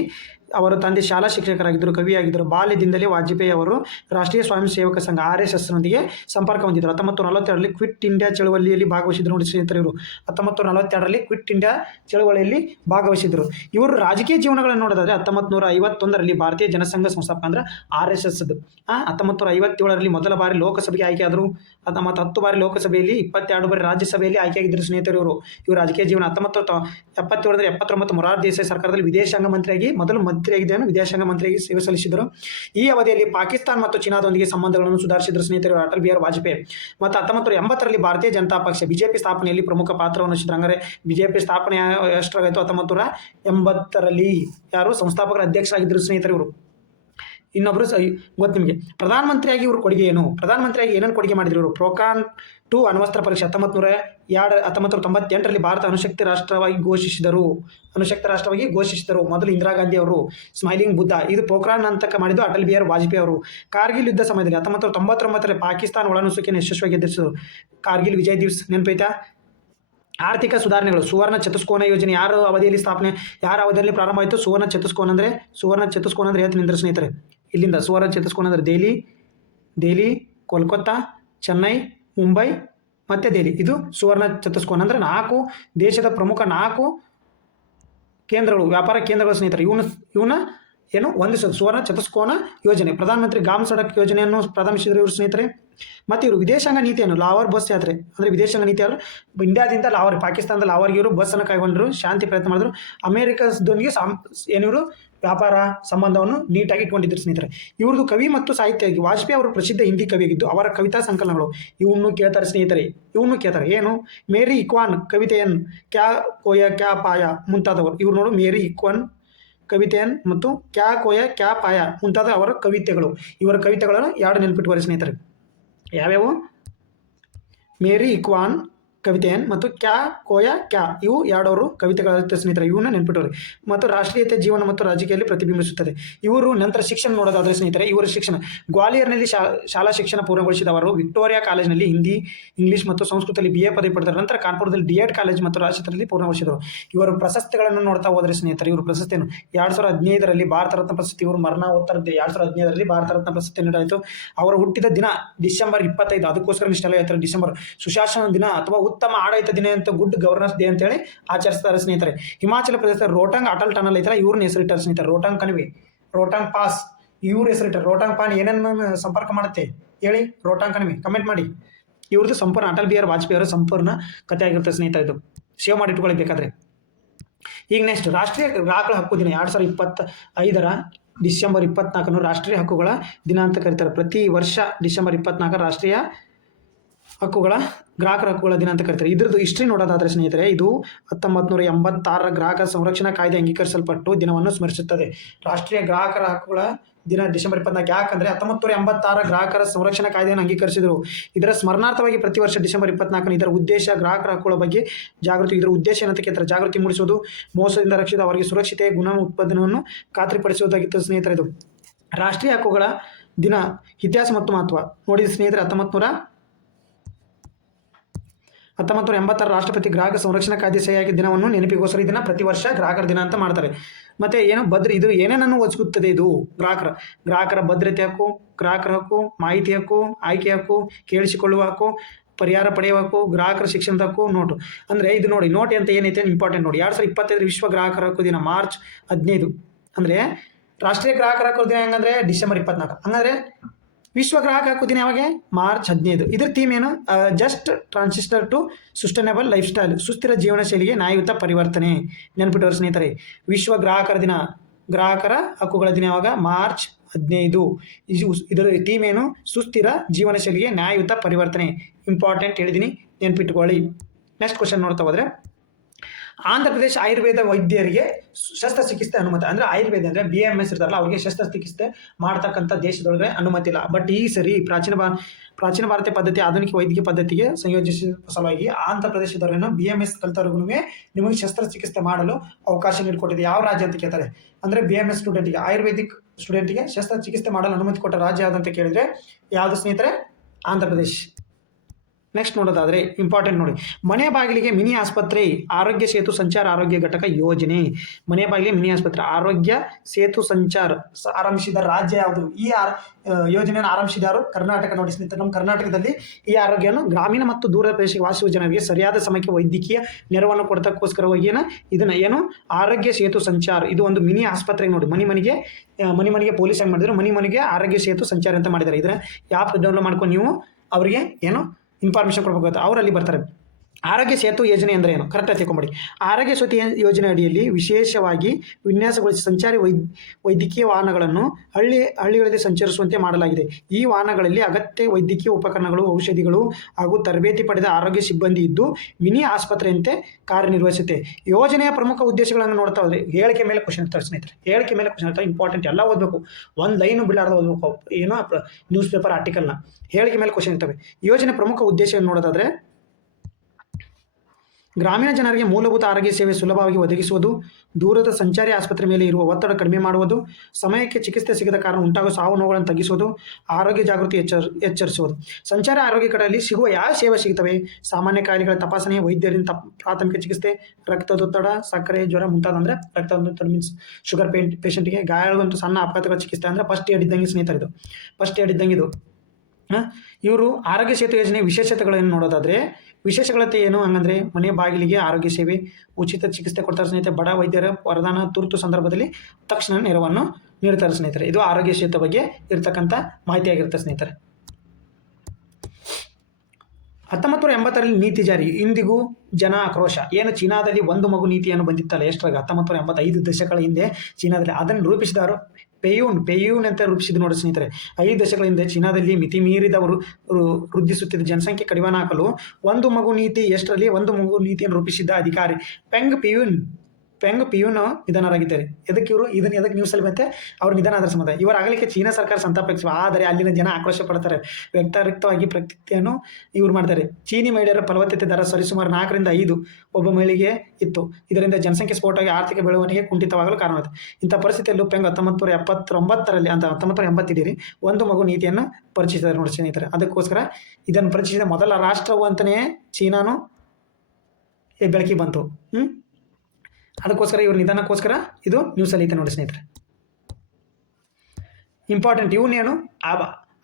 ಅವರ ತಂದೆ ಶಾಲಾ ಶಿಕ್ಷಕರಾಗಿದ್ದರು, ಕವಿಯಾಗಿದ್ದರು. ಬಾಲ್ಯದಿಂದಲೇ ವಾಜಪೇಯಿ ಅವರು ರಾಷ್ಟ್ರೀಯ ಸ್ವಯಂ ಸೇವಕ ಸಂಘ RSSನೊಂದಿಗೆ ಸಂಪರ್ಕ ಹೊಂದಿದ್ದರು. 1942ರಲ್ಲಿ ಕ್ವಿಟ್ ಇಂಡಿಯಾ ಚಳವಳಿಯಲ್ಲಿ ಭಾಗವಹಿಸಿದ್ರು ನೋಡಿ ಸ್ನೇಹಿತರೆ. ಇವರು 1942ರಲ್ಲಿ ಕ್ವಿಟ್ ಇಂಡಿಯಾ ಚಳವಳಿಯಲ್ಲಿ ಭಾಗವಹಿಸಿದರು. ಇವರು ರಾಜಕೀಯ ಜೀವನಗಳನ್ನು ನೋಡೋದಾದರೆ 1951ರಲ್ಲಿ ಭಾರತೀಯ ಜನಸಂಘ ಸಂಸ್ಥಾಪಕ ಅಂದ್ರೆ RSS. 1957ರಲ್ಲಿ ಮೊದಲ ಬಾರಿ ಲೋಕಸಭೆಗೆ ಆಯ್ಕೆಯಾದರು. 10 ಬಾರಿ ಲೋಕಸಭೆಯಲ್ಲಿ, 22 ಬಾರಿ ರಾಜ್ಯಸಭೆಯಲ್ಲಿ ಆಯ್ಕೆಯಾಗಿದ್ದರು ಸ್ನೇಹಿತರು. ಇವರು ರಾಜಕೀಯ ಜೀವನ 1977 79 ಮೊರಾರ್ಜಿ ದೇಸಾಯಿ ಸರ್ಕಾರದಲ್ಲಿ ವಿದೇಶಾಂಗ ಮಂತ್ರಿಯಾಗಿ ವಿದೇಶಾಂಗ ಮಂತ್ರಿಯಾಗಿ ಸೇವೆ ಸಲ್ಲಿಸಿದರು. ಈ ಅವಧಿಯಲ್ಲಿ ಪಾಕಿಸ್ತಾನ ಮತ್ತು ಚೀನಾದೊಂದಿಗೆ ಸಂಬಂಧಗಳನ್ನು ಸುಧಾರಿಸಿದರು ಸ್ನೇಹಿತರು ಅಟಲ್ ಬಿಹಾರಿ ವಾಜಪೇಯಿ. ಮತ್ತು 1980ರಲ್ಲಿ ಭಾರತೀಯ ಜನತಾ ಪಕ್ಷ BJP ಸ್ಥಾಪನೆಯಲ್ಲಿ ಪ್ರಮುಖ ಪಾತ್ರವನ್ನು ವಹಿಸಿದ್ರು. ಹಂಗಾರೆ BJP ಸ್ಥಾಪನೆ ಎಷ್ಟರಾಯಿತು? 1980ರಲ್ಲಿ. ಯಾರು ಸಂಸ್ಥಾಪಕರ ಅಧ್ಯಕ್ಷರಾಗಿದ್ದರು ಸ್ನೇಹಿತರು ಇವರು. ಇನ್ನೊಬ್ಬರು ಗೊತ್ತು ನಿಮಗೆ. ಪ್ರಧಾನಮಂತ್ರಿಯಾಗಿ ಇವರು ಕೊಡುಗೆ ಏನು? ಪ್ರಧಾನಮಂತ್ರಿಯಾಗಿ ಏನೇನು ಕೊಡುಗೆ ಮಾಡಿದ್ರು ಇವರು? 2 ಅಣ್ವಸ್ತ್ರ ಪರೀಕ್ಷೆ 1998ರಲ್ಲಿ ಭಾರತ ಅಣುಶಕ್ತಿ ರಾಷ್ಟ್ರವಾಗಿ ಘೋಷಿಸಿದರು. ಮೊದಲು ಇಂದಿರಾ ಗಾಂಧಿ ಅವರು. ಸ್ಮೈಲಿಂಗ್ ಬುದ್ಧ ಇದು ಪೋಖ್ರಾನ್ ಹಂತಕ ಮಾಡಿದ್ದು ಅಟಲ್ ಬಿಹಾರಿ ವಾಜಪೇಯಿ ಅವರು. ಕಾರ್ಗಿಲ್ ಯುದ್ಧ ಸಮಯದಲ್ಲಿ 1999ರಲ್ಲಿ ಪಾಕಿಸ್ತಾನ ಒಳನುಸುಕಿಯನ್ನು ಯಶಸ್ವಿಯಾಗಿ ಎದುರಿಸಿದರು. ಕಾರ್ಗಿಲ್ ವಿಜಯ್ ದಿವಸ್ ನೆನಪೈತಾ? ಆರ್ಥಿಕ ಸುಧಾರಣೆಗಳು. ಸುವರ್ಣ ಚತುಷ್ಕೋನ ಯೋಜನೆ ಯಾರ ಅವಧಿಯಲ್ಲಿ ಪ್ರಾರಂಭ ಆಯಿತು? ಸುವರ್ಣ ಚತುಷ್ಕೋನ ಅಂದರೆ ಹೇಳ್ತೀನಿ ನಿಂದ್ರ ಸ್ನೇಹಿತರೆ. ಇಲ್ಲಿಂದ ಸುವರ್ಣ ಚತುಷ್ಕೋನ ಅಂದರೆ ದೆಹಲಿ, ಕೋಲ್ಕತ್ತಾ, ಚೆನ್ನೈ, ಮುಂಬೈ ಮತ್ತು ದೆಹಲಿ. ಇದು ಸುವರ್ಣ ಚತುಷ್ಕೋನ ಅಂದರೆ 4 ದೇಶದ ಪ್ರಮುಖ 4 ಕೇಂದ್ರಗಳು, ವ್ಯಾಪಾರ ಕೇಂದ್ರಗಳು ಸ್ನೇಹಿತರೆ. ಇವನ್ನ ಹೊಂದಿಸೋದು ಸುವರ್ಣ ಚತುಷ್ಕೋನ ಯೋಜನೆ. ಪ್ರಧಾನಮಂತ್ರಿ ಗ್ರಾಮ ಸಡಕ್ ಯೋಜನೆಯನ್ನು ಪ್ರಾರಂಭಿಸಿದರು ಇವರು ಸ್ನೇಹಿತರೆ. ಮತ್ತು ಇವರು ವಿದೇಶಾಂಗ ನೀತಿಯನ್ನು ಲಾಹೋರ್ ಬಸ್ ಯಾತ್ರೆ ಅಂದರೆ ವಿದೇಶಾಂಗ ನೀತಿ ಅವರು ಇಂಡಿಯಾದಿಂದ ಲಾಹೋರ್, ಪಾಕಿಸ್ತಾನದ ಲಾಹೋರ್ಗೆ ಇವರು ಬಸ್ಸನ್ನು ಕೈಗೊಂಡರು, ಶಾಂತಿ ಪ್ರಯತ್ನ ಮಾಡಿದ್ರು. ಅಮೇರಿಕದೊಂದಿಗೆ ಏನಿವರು ವ್ಯಾಪಾರ ಸಂಬಂಧವನ್ನು ನೀಟಾಗಿ ಇಟ್ಕೊಂಡಿದ್ದರು ಸ್ನೇಹಿತರೆ. ಇವ್ರದ್ದು ಕವಿ ಮತ್ತು ಸಾಹಿತ್ಯ. ವಾಜಪೇಯಿ ಅವರು ಪ್ರಸಿದ್ಧ ಹಿಂದಿ ಕವಿಯಾಗಿದ್ದು ಅವರ ಕವಿತಾ ಸಂಕಲನಗಳು ಇವನ್ನು ಕೇಳ್ತಾರೆ ಸ್ನೇಹಿತರೆ. ಏನು? ಮೇರಿ ಇಕ್ವಾನ್ ಕವಿತೆಯನ್ನು, ಕ್ಯಾ ಕೋಯ ಕ್ಯಾ ಪಾಯ ಮುಂತಾದವರು. ಇವ್ರು ನೋಡು, ಮೇರಿ ಇಕ್ವಾನ್ ಕವಿತೆಯನ್ನು ಮತ್ತು ಕ್ಯಾ ಕೋಯ ಕ್ಯಾ ಪಾಯ ಮುಂತಾದ ಅವರ ಕವಿತೆಗಳು. ಇವರ ಕವಿತೆಗಳನ್ನು 2 ನೆನಪಿಟ್ಟುವರೆ ಸ್ನೇಹಿತರೆ. ಯಾವ್ಯಾವು? ಮೇರಿ ಇಕ್ವಾನ್ ಕವಿತೆಯನ್ನು ಮತ್ತು ಕ್ಯಾ ಕೋಯ ಕ್ಯಾ, ಇವು 2 ಅವರು ಕವಿತೆಗಳ ಸ್ನೇಹಿತರೆ. ಇವನ್ನ ನೆನಪಿಟ್ಟವ್ರಿ. ಮತ್ತು ರಾಷ್ಟ್ರೀಯತೆ ಜೀವನ ಮತ್ತು ರಾಜಕೀಯದಲ್ಲಿ ಪ್ರತಿಬಿಂಬಿಸುತ್ತದೆ. ಇವರು ನಂತರ ಶಿಕ್ಷಣ ನೋಡೋದಾದರೆ ಸ್ನೇಹಿತರೆ, ಇವರ ಶಿಕ್ಷಣ ಗ್ವಾಲಿಯರ್ನಲ್ಲಿ ಶಾಲಾ ಶಿಕ್ಷಣ ಪೂರ್ಣಗೊಳಿಸಿದವರು. ವಿಕ್ಟೋರಿಯಾ ಕಾಲೇಜಿನಲ್ಲಿ ಹಿಂದಿ, ಇಂಗ್ಲಿಷ್ ಮತ್ತು ಸಂಸ್ಕೃತದಲ್ಲಿ BA ಪದವಿ ಪಡೆದರು. ನಂತರ ಕಾನ್ಪುರದಲ್ಲಿ D.Ed ಕಾಲೇಜ್ ಮತ್ತು ರಾಷ್ಟ್ರದಲ್ಲಿ ಪೂರ್ಣಗೊಳಿಸಿದರು. ಇವರು ಪ್ರಶಸ್ತಿಗಳನ್ನು ನೋಡ್ತಾ ಹೋದರೆ ಸ್ನೇಹಿತರೆ, ಇವರು ಪ್ರಶಸ್ತಿಯನ್ನು 2015ರಲ್ಲಿ ಭಾರತ ರತ್ನ ಪ್ರಶಸ್ತಿ, ಇವರು ಮರಣ ಹೋಗ್ತಾರಂತೆ. 2015ರಲ್ಲಿ ಭಾರತ ರತ್ನ ಪ್ರಶಸ್ತಿ ನೀಡಲಾಯಿತು. ಅವರು ಹುಟ್ಟಿದ ದಿನ ಡಿಸೆಂಬರ್ 25. ಅದಕ್ಕೋಸ್ಕರ ಇಷ್ಟೆಲ್ಲ ಹೇಳ್ತಾರೆ. ಡಿಸೆಂಬರ್ ಸುಶಾಸನ ದಿನ ಅಥವಾ ಉತ್ತಮ ಆಡಳಿತ ದಿನ ಅಂತ, ಗುಡ್ ಗವರ್ನೆನ್ಸ್ ಡೇ ಅಂತೇಳಿ ಆಚರಿಸ್ತಾರೆ ಸ್ನೇಹಿತರೆ. ಹಿಮಾಚಲ ಪ್ರದೇಶದ ರೋಹ್ಟಂಗ್ ಅಟಲ್ ಟನಲ್ ಐತಲ್ಲ, ಇವ್ರನ್ನ ಹೆಸರಿಟ್ಟಾರೆ ಸ್ನೇಹಿತರೆ. ರೋಹ್ಟಂಗ್ ಕಣಿವೆ, ರೋಹ್ಟಂಗ್ ಪಾಸ್, ಇವ್ರ ಹೆಸರಿಟ್ಟಾರೆ. ರೋಹ್ಟಂಗ್ ಪಾನ್ ಏನೇನು ಸಂಪರ್ಕ ಮಾಡುತ್ತೆ ಹೇಳಿ? ರೋಹ್ಟಂಗ್ ಕಣಿವೆ ಕಮೆಂಟ್ ಮಾಡಿ. ಇವ್ರದ್ದು ಸಂಪೂರ್ಣ ಅಟಲ್ ಬಿಹಾರಿ ವಾಜಪೇಯಿ ಅವರ ಸಂಪೂರ್ಣ ಕಥೆ ಆಗಿರುತ್ತೆ ಸ್ನೇಹಿತರೆ. ಇದು ಸೇವ್ ಮಾಡಿ ಇಟ್ಕೊಳ್ಳಿ ಬೇಕಾದ್ರೆ. ಈಗ ನೆಕ್ಸ್ಟ್ ರಾಷ್ಟ್ರೀಯ ಗ್ರಾಹಕರ ಹಕ್ಕು ದಿನ 2025ರ ಡಿಸೆಂಬರ್ 24 ರಾಷ್ಟ್ರೀಯ ಹಕ್ಕುಗಳ ದಿನ ಅಂತ ಕರೀತಾರೆ. ಪ್ರತಿ ವರ್ಷ ಡಿಸೆಂಬರ್ 24 ರಾಷ್ಟ್ರೀಯ ಗ್ರಾಹಕರ ಹಕ್ಕುಗಳ ದಿನ ಅಂತ ಕರೀತಾರೆ. ಇದ್ರದ್ದು ಹಿಸ್ಟ್ರಿ ನೋಡೋದಾದರೆ ಸ್ನೇಹಿತರೆ, ಇದು 1986ರ ಗ್ರಾಹಕರ ಸಂರಕ್ಷಣಾ ಕಾಯ್ದೆ ಅಂಗೀಕರಿಸಲ್ಪಟ್ಟು ದಿನವನ್ನು ಸ್ಮರಿಸುತ್ತದೆ. ರಾಷ್ಟ್ರೀಯ ಗ್ರಾಹಕರ ಹಕ್ಕುಗಳ ದಿನ ಡಿಸೆಂಬರ್ 24. ಯಾಕಂದರೆ 1986 ಗ್ರಾಹಕರ ಸಂರಕ್ಷಣಾ ಕಾಯ್ದೆಯನ್ನು ಅಂಗೀಕರಿಸಿದರು. ಇದರ ಸ್ಮರಣಾರ್ಥವಾಗಿ ಪ್ರತಿ ವರ್ಷ ಡಿಸೆಂಬರ್ 24 ಇದರ ಉದ್ದೇಶ ಗ್ರಾಹಕರ ಹಕ್ಕುಗಳ ಬಗ್ಗೆ ಜಾಗೃತಿ. ಇದರ ಉದ್ದೇಶ ಏನಂತ ಕೇಳ್ತಾರೆ? ಜಾಗೃತಿ ಮೂಡಿಸುವುದು, ಮೋಸದಿಂದ ರಕ್ಷಿತ ಅವರಿಗೆ ಸುರಕ್ಷತೆ, ಗುಣ ಉತ್ಪಾದನೆಯನ್ನು ಖಾತ್ರಿಪಡಿಸುವುದಾಗಿತ್ತು ಸ್ನೇಹಿತರೆ. ಇದು ರಾಷ್ಟ್ರೀಯ ಹಕ್ಕುಗಳ ದಿನ ಇತಿಹಾಸ ಮತ್ತು ಮಹತ್ವ ನೋಡಿದ ಸ್ನೇಹಿತರೆ. 1986 ರಾಷ್ಟ್ರಪತಿ ಗ್ರಾಹಕ ಸಂರಕ್ಷಣಾ ಕಾಯ್ದೆ ಸಹಿಯಾಗಿ ದಿನವನ್ನು ನೆನಪಿಗೋಸ್ಕರ ಇದನ್ನು ಪ್ರತಿ ವರ್ಷ ಗ್ರಾಹಕರ ದಿನ ಅಂತ ಮಾಡ್ತಾರೆ. ಮತ್ತು ಇದು ಏನೇನನ್ನು ಒದಗಿಸುತ್ತದೆ? ಇದು ಗ್ರಾಹಕರ ಭದ್ರತೆ ಹಕ್ಕು, ಗ್ರಾಹಕರ ಹಕ್ಕು, ಮಾಹಿತಿ ಹಕ್ಕು, ಆಯ್ಕೆ ಹಕ್ಕು, ಕೇಳಿಸಿಕೊಳ್ಳುವ ಹಕ್ಕು, ಪರಿಹಾರ ಪಡೆಯುವ ಹಕ್ಕು, ಗ್ರಾಹಕರ ಶಿಕ್ಷಣದ ಹಕ್ಕು. ನೋಟು ಅಂದರೆ ಇದು ನೋಡಿ, ನೋಟ್ ಅಂತ ಏನೈತೆ ಇಂಪಾರ್ಟೆಂಟ್ ನೋಡಿ. 2025 ವಿಶ್ವ ಗ್ರಾಹಕರ ಹಕ್ಕು ದಿನ ಮಾರ್ಚ್ 15. ಅಂದರೆ ರಾಷ್ಟ್ರೀಯ ಗ್ರಾಹಕರ ಹಕ್ಕು ದಿನ ಹೆಂಗಂದರೆ ಡಿಸೆಂಬರ್ 24. ಹಂಗಂದರೆ ವಿಶ್ವ ಗ್ರಾಹಕ ಹಕ್ಕು ದಿನ ಯಾವಾಗ? ಮಾರ್ಚ್ 15. ಇದರ ಥೀಮ್ ಏನು? Just transition to sustainable lifestyle, ಸುಸ್ಥಿರ ಜೀವನ ಶೈಲಿಗೆ ನ್ಯಾಯಯುತ ಪರಿವರ್ತನೆ. ನೆನಪಿಟ್ಟವರು ಸ್ನೇಹಿತರೆ. ವಿಶ್ವ ಗ್ರಾಹಕರ ಹಕ್ಕುಗಳ ದಿನ ಯಾವಾಗ? ಮಾರ್ಚ್ 15. ಇದರ ಥೀಮ್ ಏನು? ಸುಸ್ಥಿರ ಜೀವನ ಶೈಲಿಗೆ ನ್ಯಾಯಯುತ ಪರಿವರ್ತನೆ. ಇಂಪಾರ್ಟೆಂಟ್ ಹೇಳಿದ್ದೀನಿ, ನೆನಪಿಟ್ಟುಕೊಳ್ಳಿ. ನೆಕ್ಸ್ಟ್ ಕ್ವಶನ್ ನೋಡ್ತಾ ಹೋದರೆ, ಆಂಧ್ರ ಪ್ರದೇಶ ಆಯುರ್ವೇದ ವೈದ್ಯರಿಗೆ ಶಸ್ತ್ರಚಿಕಿತ್ಸೆ ಅನುಮತಿ. ಅಂದರೆ ಆಯುರ್ವೇದ ಅಂದರೆ BAMS ಇರ್ತಾರಲ್ಲ, ಅವರಿಗೆ ಶಸ್ತ್ರಚಿಕಿತ್ಸೆ ಮಾಡ್ತಕ್ಕಂಥ ದೇಶದೊಳಗೆ ಅನುಮತಿ ಇಲ್ಲ. ಬಟ್ ಈ ಸರಿ ಪ್ರಾಚೀನ ಭಾರತೀಯ ಪದ್ಧತಿ ಆಧುನಿಕ ವೈದ್ಯಕೀಯ ಪದ್ಧತಿಗೆ ಸಂಯೋಜಿಸುವ ಸಲುವಾಗಿ ಆಂಧ್ರ ಪ್ರದೇಶದವರನ್ನು BAMS ಕಲಿತವ್ರಿಗೂ ನಿಮಗೆ ಶಸ್ತ್ರಚಿಕಿತ್ಸೆ ಮಾಡಲು ಅವಕಾಶ ನೀಡಿಕೊಟ್ಟಿದೆ. ಯಾವ ರಾಜ್ಯ ಅಂತ ಕೇಳ್ತಾರೆ? ಅಂದರೆ BAMS ಸ್ಟೂಡೆಂಟಿಗೆ, ಆಯುರ್ವೇದಿಕ್ ಸ್ಟೂಡೆಂಟಿಗೆ ಶಸ್ತ್ರಚಿಕಿತ್ಸೆ ಮಾಡಲು ಅನುಮತಿ ಕೊಟ್ಟ ರಾಜ್ಯ ಯಾವುದಂತ ಕೇಳಿದರೆ ಯಾವುದು ಸ್ನೇಹಿತರೆ? ಆಂಧ್ರ ಪ್ರದೇಶ್. ನೆಕ್ಸ್ಟ್ ನೋಡೋದಾದರೆ ಇಂಪಾರ್ಟೆಂಟ್ ನೋಡಿ, ಮನೆ ಬಾಗಿಲಿಗೆ ಮಿನಿ ಆಸ್ಪತ್ರೆ, ಆರೋಗ್ಯ ಸೇತು ಸಂಚಾರ ಆರೋಗ್ಯ ಘಟಕ ಯೋಜನೆ. ಮನೆ ಬಾಗಿಲಿಗೆ ಮಿನಿ ಆಸ್ಪತ್ರೆ, ಆರೋಗ್ಯ ಸೇತು ಸಂಚಾರ ಆರಂಭಿಸಿದ ರಾಜ್ಯ ಯಾವುದು? ಈ ಯೋಜನೆಯನ್ನು ಆರಂಭಿಸಿದಾರು ಕರ್ನಾಟಕ. ನೋಡಿ ಸ್ನೇಹಿತರೆ, ನಮ್ಮ ಕರ್ನಾಟಕದಲ್ಲಿ ಈ ಆರೋಗ್ಯವನ್ನು ಗ್ರಾಮೀಣ ಮತ್ತು ದೂರ ಪ್ರದೇಶಕ್ಕೆ ವಾಸಿಸುವ ಜನರಿಗೆ ಸರಿಯಾದ ಸಮಯಕ್ಕೆ ವೈದ್ಯಕೀಯ ನೆರವನ್ನು ಕೊಡತಕ್ಕೋಸ್ಕರವಾಗಿ ಇದನ್ನು ಆರೋಗ್ಯ ಸೇತು ಸಂಚಾರ, ಇದು ಒಂದು ಮಿನಿ ಆಸ್ಪತ್ರೆ. ನೋಡಿ, ಮನೆ ಮನೆಗೆ ಪೊಲೀಸ್ ಆಗಿ ಮಾಡಿದ್ರು, ಮನೆಗೆ ಆರೋಗ್ಯ ಸೇತು ಸಂಚಾರ ಅಂತ ಮಾಡಿದ್ದಾರೆ. ಇದರ ಆ್ಯಪ್ ಡೌನ್ಲೋಡ್ ಮಾಡ್ಕೊಂಡು ನೀವು ಅವರಿಗೆ ಇನ್ಫಾರ್ಮೇಷನ್ ಕೊಡಬೇಕಾಗುತ್ತೆ, ಅವರಲ್ಲಿ ಬರ್ತಾರೆ. ಆರೋಗ್ಯ ಸೇತು ಯೋಜನೆ ಅಂದರೆ ಏನು ಕರೆಕ್ಟಾಗಿ ತಿಳ್ಕೊಂಬಿಡಿ. ಆರೋಗ್ಯ ಸೇತು ಯೋಜನೆ ಅಡಿಯಲ್ಲಿ ವಿಶೇಷವಾಗಿ ವಿನ್ಯಾಸಗೊಳಿಸಿ ಸಂಚಾರಿ ವೈದ್ಯಕೀಯ ವಾಹನಗಳನ್ನು ಹಳ್ಳಿಗಳಲ್ಲಿ ಸಂಚರಿಸುವಂತೆ ಮಾಡಲಾಗಿದೆ. ಈ ವಾಹನಗಳಲ್ಲಿ ಅಗತ್ಯ ವೈದ್ಯಕೀಯ ಉಪಕರಣಗಳು, ಔಷಧಿಗಳು ಹಾಗೂ ತರಬೇತಿ ಪಡೆದ ಆರೋಗ್ಯ ಸಿಬ್ಬಂದಿ ಇದ್ದು ಮಿನಿ ಆಸ್ಪತ್ರೆಯಂತೆ ಕಾರ್ಯನಿರ್ವಹಿಸುತ್ತೆ. ಯೋಜನೆಯ ಪ್ರಮುಖ ಉದ್ದೇಶಗಳನ್ನು ನೋಡ್ತಾ ಹೋದರೆ ಹೇಳಿಕೆ ಮೇಲೆ ಕ್ವಶನ್ ಇರ್ತಾರೆ ಸ್ನೇಹಿತರೆ. ಹೇಳಿಕೆ ಮೇಲೆ ಕ್ವಶನ್ ಇರ್ತಾರೆ, ಇಂಪಾರ್ಟೆಂಟ್, ಎಲ್ಲ ಓದಬೇಕು, ಒಂದು ಲೈನು ಬಿಡಾರ್ದು ಓದಬೇಕು. ಏನೋ ನ್ಯೂಸ್ ಪೇಪರ್ ಆರ್ಟಿಕಲ್ನ ಹೇಳಿಕೆ ಮೇಲೆ ಕ್ವಶನ್ ಇರ್ತವೆ. ಯೋಜನೆ ಪ್ರಮುಖ ಉದ್ದೇಶವನ್ನು ನೋಡೋದಾದರೆ ಗ್ರಾಮೀಣ ಜನರಿಗೆ ಮೂಲಭೂತ ಆರೋಗ್ಯ ಸೇವೆ ಸುಲಭವಾಗಿ ಒದಗಿಸುವುದು, ದೂರದ ಸಂಚಾರಿ ಆಸ್ಪತ್ರೆ ಮೇಲೆ ಇರುವ ಒತ್ತಡ ಕಡಿಮೆ ಮಾಡುವುದು, ಸಮಯಕ್ಕೆ ಚಿಕಿತ್ಸೆ ಸಿಗದ ಕಾರಣ ಉಂಟಾಗುವ ಸಾವು ನೋವುಗಳನ್ನು ತಗ್ಗಿಸುವುದು, ಆರೋಗ್ಯ ಜಾಗೃತಿ ಎಚ್ಚರಿಸುವುದು. ಸಂಚಾರ ಆರೋಗ್ಯ ಕಡೆಯಲ್ಲಿ ಸಿಗುವ ಯಾವ ಸೇವೆ ಸಿಗುತ್ತವೆ? ಸಾಮಾನ್ಯ ಕಾಯಿಲೆಗಳ ತಪಾಸಣೆ, ವೈದ್ಯರಿಂದ ಪ್ರಾಥಮಿಕ ಚಿಕಿತ್ಸೆ, ರಕ್ತದೊತ್ತಡ, ಸಕ್ಕರೆ, ಜ್ವರ ಮುಂತಾದ ಅಂದರೆ ರಕ್ತದೊತ್ತಡ ಮೀನ್ಸ್ ಶುಗರ್ ಪೇಷಂಟ್ಗೆ, ಗಾಯಗಳಂತೂ ಸಣ್ಣ ಅಪಘಾತಗಳ ಚಿಕಿತ್ಸೆ ಅಂದರೆ ಫಸ್ಟ್ ಏಡ್ ಇದ್ದಂಗೆ ಸ್ನೇಹಿತರೆ, ಇದು ಫಸ್ಟ್ ಏಡ್ ಇದ್ದಂಗೆ ಇದು. ಇವರು ಆರೋಗ್ಯ ಸೇತು ಯೋಜನೆ ವಿಶೇಷತೆಗಳನ್ನು ನೋಡೋದಾದರೆ ವಿಶೇಷಗಳತೆ ಏನು ಹಂಗಂದರೆ ಮನೆ ಬಾಗಿಲಿಗೆ ಆರೋಗ್ಯ ಸೇವೆ, ಉಚಿತ ಚಿಕಿತ್ಸೆ ಕೊಡ್ತಾರೆ ಸ್ನೇಹಿತರೆ, ಬಡ ವೈದ್ಯರ ವರದಾನ, ತುರ್ತು ಸಂದರ್ಭದಲ್ಲಿ ತಕ್ಷಣ ನೆರವನ್ನು ನೀಡ್ತಾರೆ ಸ್ನೇಹಿತರೆ. ಇದು ಆರೋಗ್ಯ ಸೇತು ಬಗ್ಗೆ ಇರತಕ್ಕಂಥ ಮಾಹಿತಿಯಾಗಿರುತ್ತೆ ಸ್ನೇಹಿತರೆ. 1980ರಲ್ಲಿ ನೀತಿ ಜಾರಿ, ಇಂದಿಗೂ ಜನ ಆಕ್ರೋಶ. ಏನು ಚೀನಾದಲ್ಲಿ ಒಂದು ಮಗು ನೀತಿಯನ್ನು ಬಂದಿತ್ತಲ್ಲ ಎಷ್ಟರಾಗ 1985 ದಶಕಗಳ ಹಿಂದೆ ಚೀನಾದಲ್ಲಿ, ಅದನ್ನು ರೂಪಿಸಿದವರು ಪೇಯೂನ್ ಅಂತ ರೂಪಿಸಿದ್ದು ನೋಡಿ ಸ್ನೇಹಿತರೆ. 5 ದಶಕಗಳ ಹಿಂದೆ ಚೀನಾದಲ್ಲಿ ಮಿತಿ ಮೀರಿದವರು ವೃದ್ಧಿಸುತ್ತಿದ್ದ ಜನಸಂಖ್ಯೆ ಕಡಿವಾಣ ಹಾಕಲು ಒಂದು ಮಗು ನೀತಿ ಎಷ್ಟರಲ್ಲಿ ಒಂದು ಮಗು ನೀತಿಯನ್ನು ರೂಪಿಸಿದ್ದ ಅಧಿಕಾರಿ ಪೆಂಗ್ ಪಿಯೂನ್ ನಿಧನರಾಗಿದ್ದಾರೆ. ಎದಕ್ಕೆ ಇವರು ಎದಕ್ಕೆ ನ್ಯೂಸಲ್ಲಿ ಬಂತೆ ಅವ್ರ ನಿಧನ ಅದರ ಸಂಬಂಧ. ಇವರ ಆಗಲಿಕ್ಕೆ ಚೀನಾ ಸರ್ಕಾರ ಸಂತಾಪ ವ್ಯಕ್ತಿಸಿದೆ. ಆದರೆ ಅಲ್ಲಿನ ಜನ ಆಕ್ರೋಶ ಪಡ್ತಾರೆ. ವ್ಯಕ್ತಿಗತವಾಗಿ ಪ್ರತಿಕ್ರಿಯೆಯನ್ನು ಇವರು ಮಾಡ್ತಾರೆ. ಚೀನಿ ಮಹಿಳೆಯರ ಫಲವತ್ತತೆ ದರ ಸರಿಸುಮಾರು 4ರಿಂದ 5 ಒಬ್ಬ ಮಹಿಳೆಗೆ ಇತ್ತು. ಇದರಿಂದ ಜನಸಂಖ್ಯೆ ಸ್ಫೋಟವಾಗಿ ಆರ್ಥಿಕ ಬೆಳವಣಿಗೆ ಕುಂಠಿತವಾಗಲು ಕಾರಣವಾಯಿತು. ಇಂಥ ಪರಿಸ್ಥಿತಿಯಲ್ಲೂ ಪೆಂಗ್ 1979ರಲ್ಲಿ ಅಂತ 1980 ಒಂದು ಮಗು ನೀತಿಯನ್ನು ಪರಿಚಯಿಸಿದ್ದಾರೆ ನೋಡಿ ಸ್ನೇಹಿತರೆ. ಅದಕ್ಕೋಸ್ಕರ ಇದನ್ನು ಪರಿಚಯಿಸಿದ ಮೊದಲ ರಾಷ್ಟ್ರವು ಅಂತಲೇ ಚೀನಾನು ಬೆಳಕಿಗೆ ಬಂತು. ಅದಕ್ಕೋಸ್ಕರ ಇವ್ರ ನಿಧಾನಕ್ಕೋಸ್ಕರ ಇದು ನ್ಯೂಸಲ್ಲಿ ಐತೆ ನೋಡಿ ಸ್ನೇಹಿತರೆ. ಇಂಪಾರ್ಟೆಂಟ್ ಇವನೇನು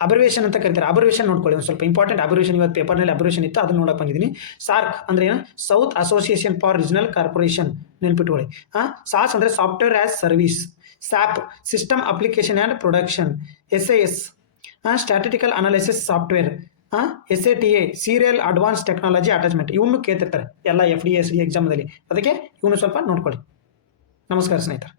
ಅಬ್ರಿವೇಷನ್ ಅಂತ ಕರೀತಾರೆ. ಅಬ್ರಿವೇಷನ್ ನೋಡ್ಕೊಳ್ಳಿ ಒಂದು ಸ್ವಲ್ಪ ಇಂಪಾರ್ಟೆಂಟ್. ಅಬ್ರಿವೇಷನ್ ಇವತ್ತು ಪೇಪರ್ನಲ್ಲಿ ಅಬ್ರಿವೇಷನ್ ಇತ್ತು, ಅದನ್ನು ನೋಡಕ್ಕೆ ಬಂದಿದ್ದೀನಿ. ಸಾರ್ಕ್ ಅಂದರೆ ಏನು? South association for regional corporation, ನೆನ್ಪಿಟ್ಕೊಳ್ಳಿ. ಸಾಸ್ ಅಂದರೆ software as service. Sap system application and production. SAS statistical analysis software. SATA serial advance technology attachment. ಇವನು ಕೇಳ್ತಿರ್ತಾರೆ ಎಲ್ಲ FD SD ಎಕ್ಸಾಮ್ದಲ್ಲಿ, ಅದಕ್ಕೆ ಇವನು ಸ್ವಲ್ಪ ನೋಡ್ಕೊಳ್ಳಿ. ನಮಸ್ಕಾರ ಸ್ನೇಹಿತರೆ.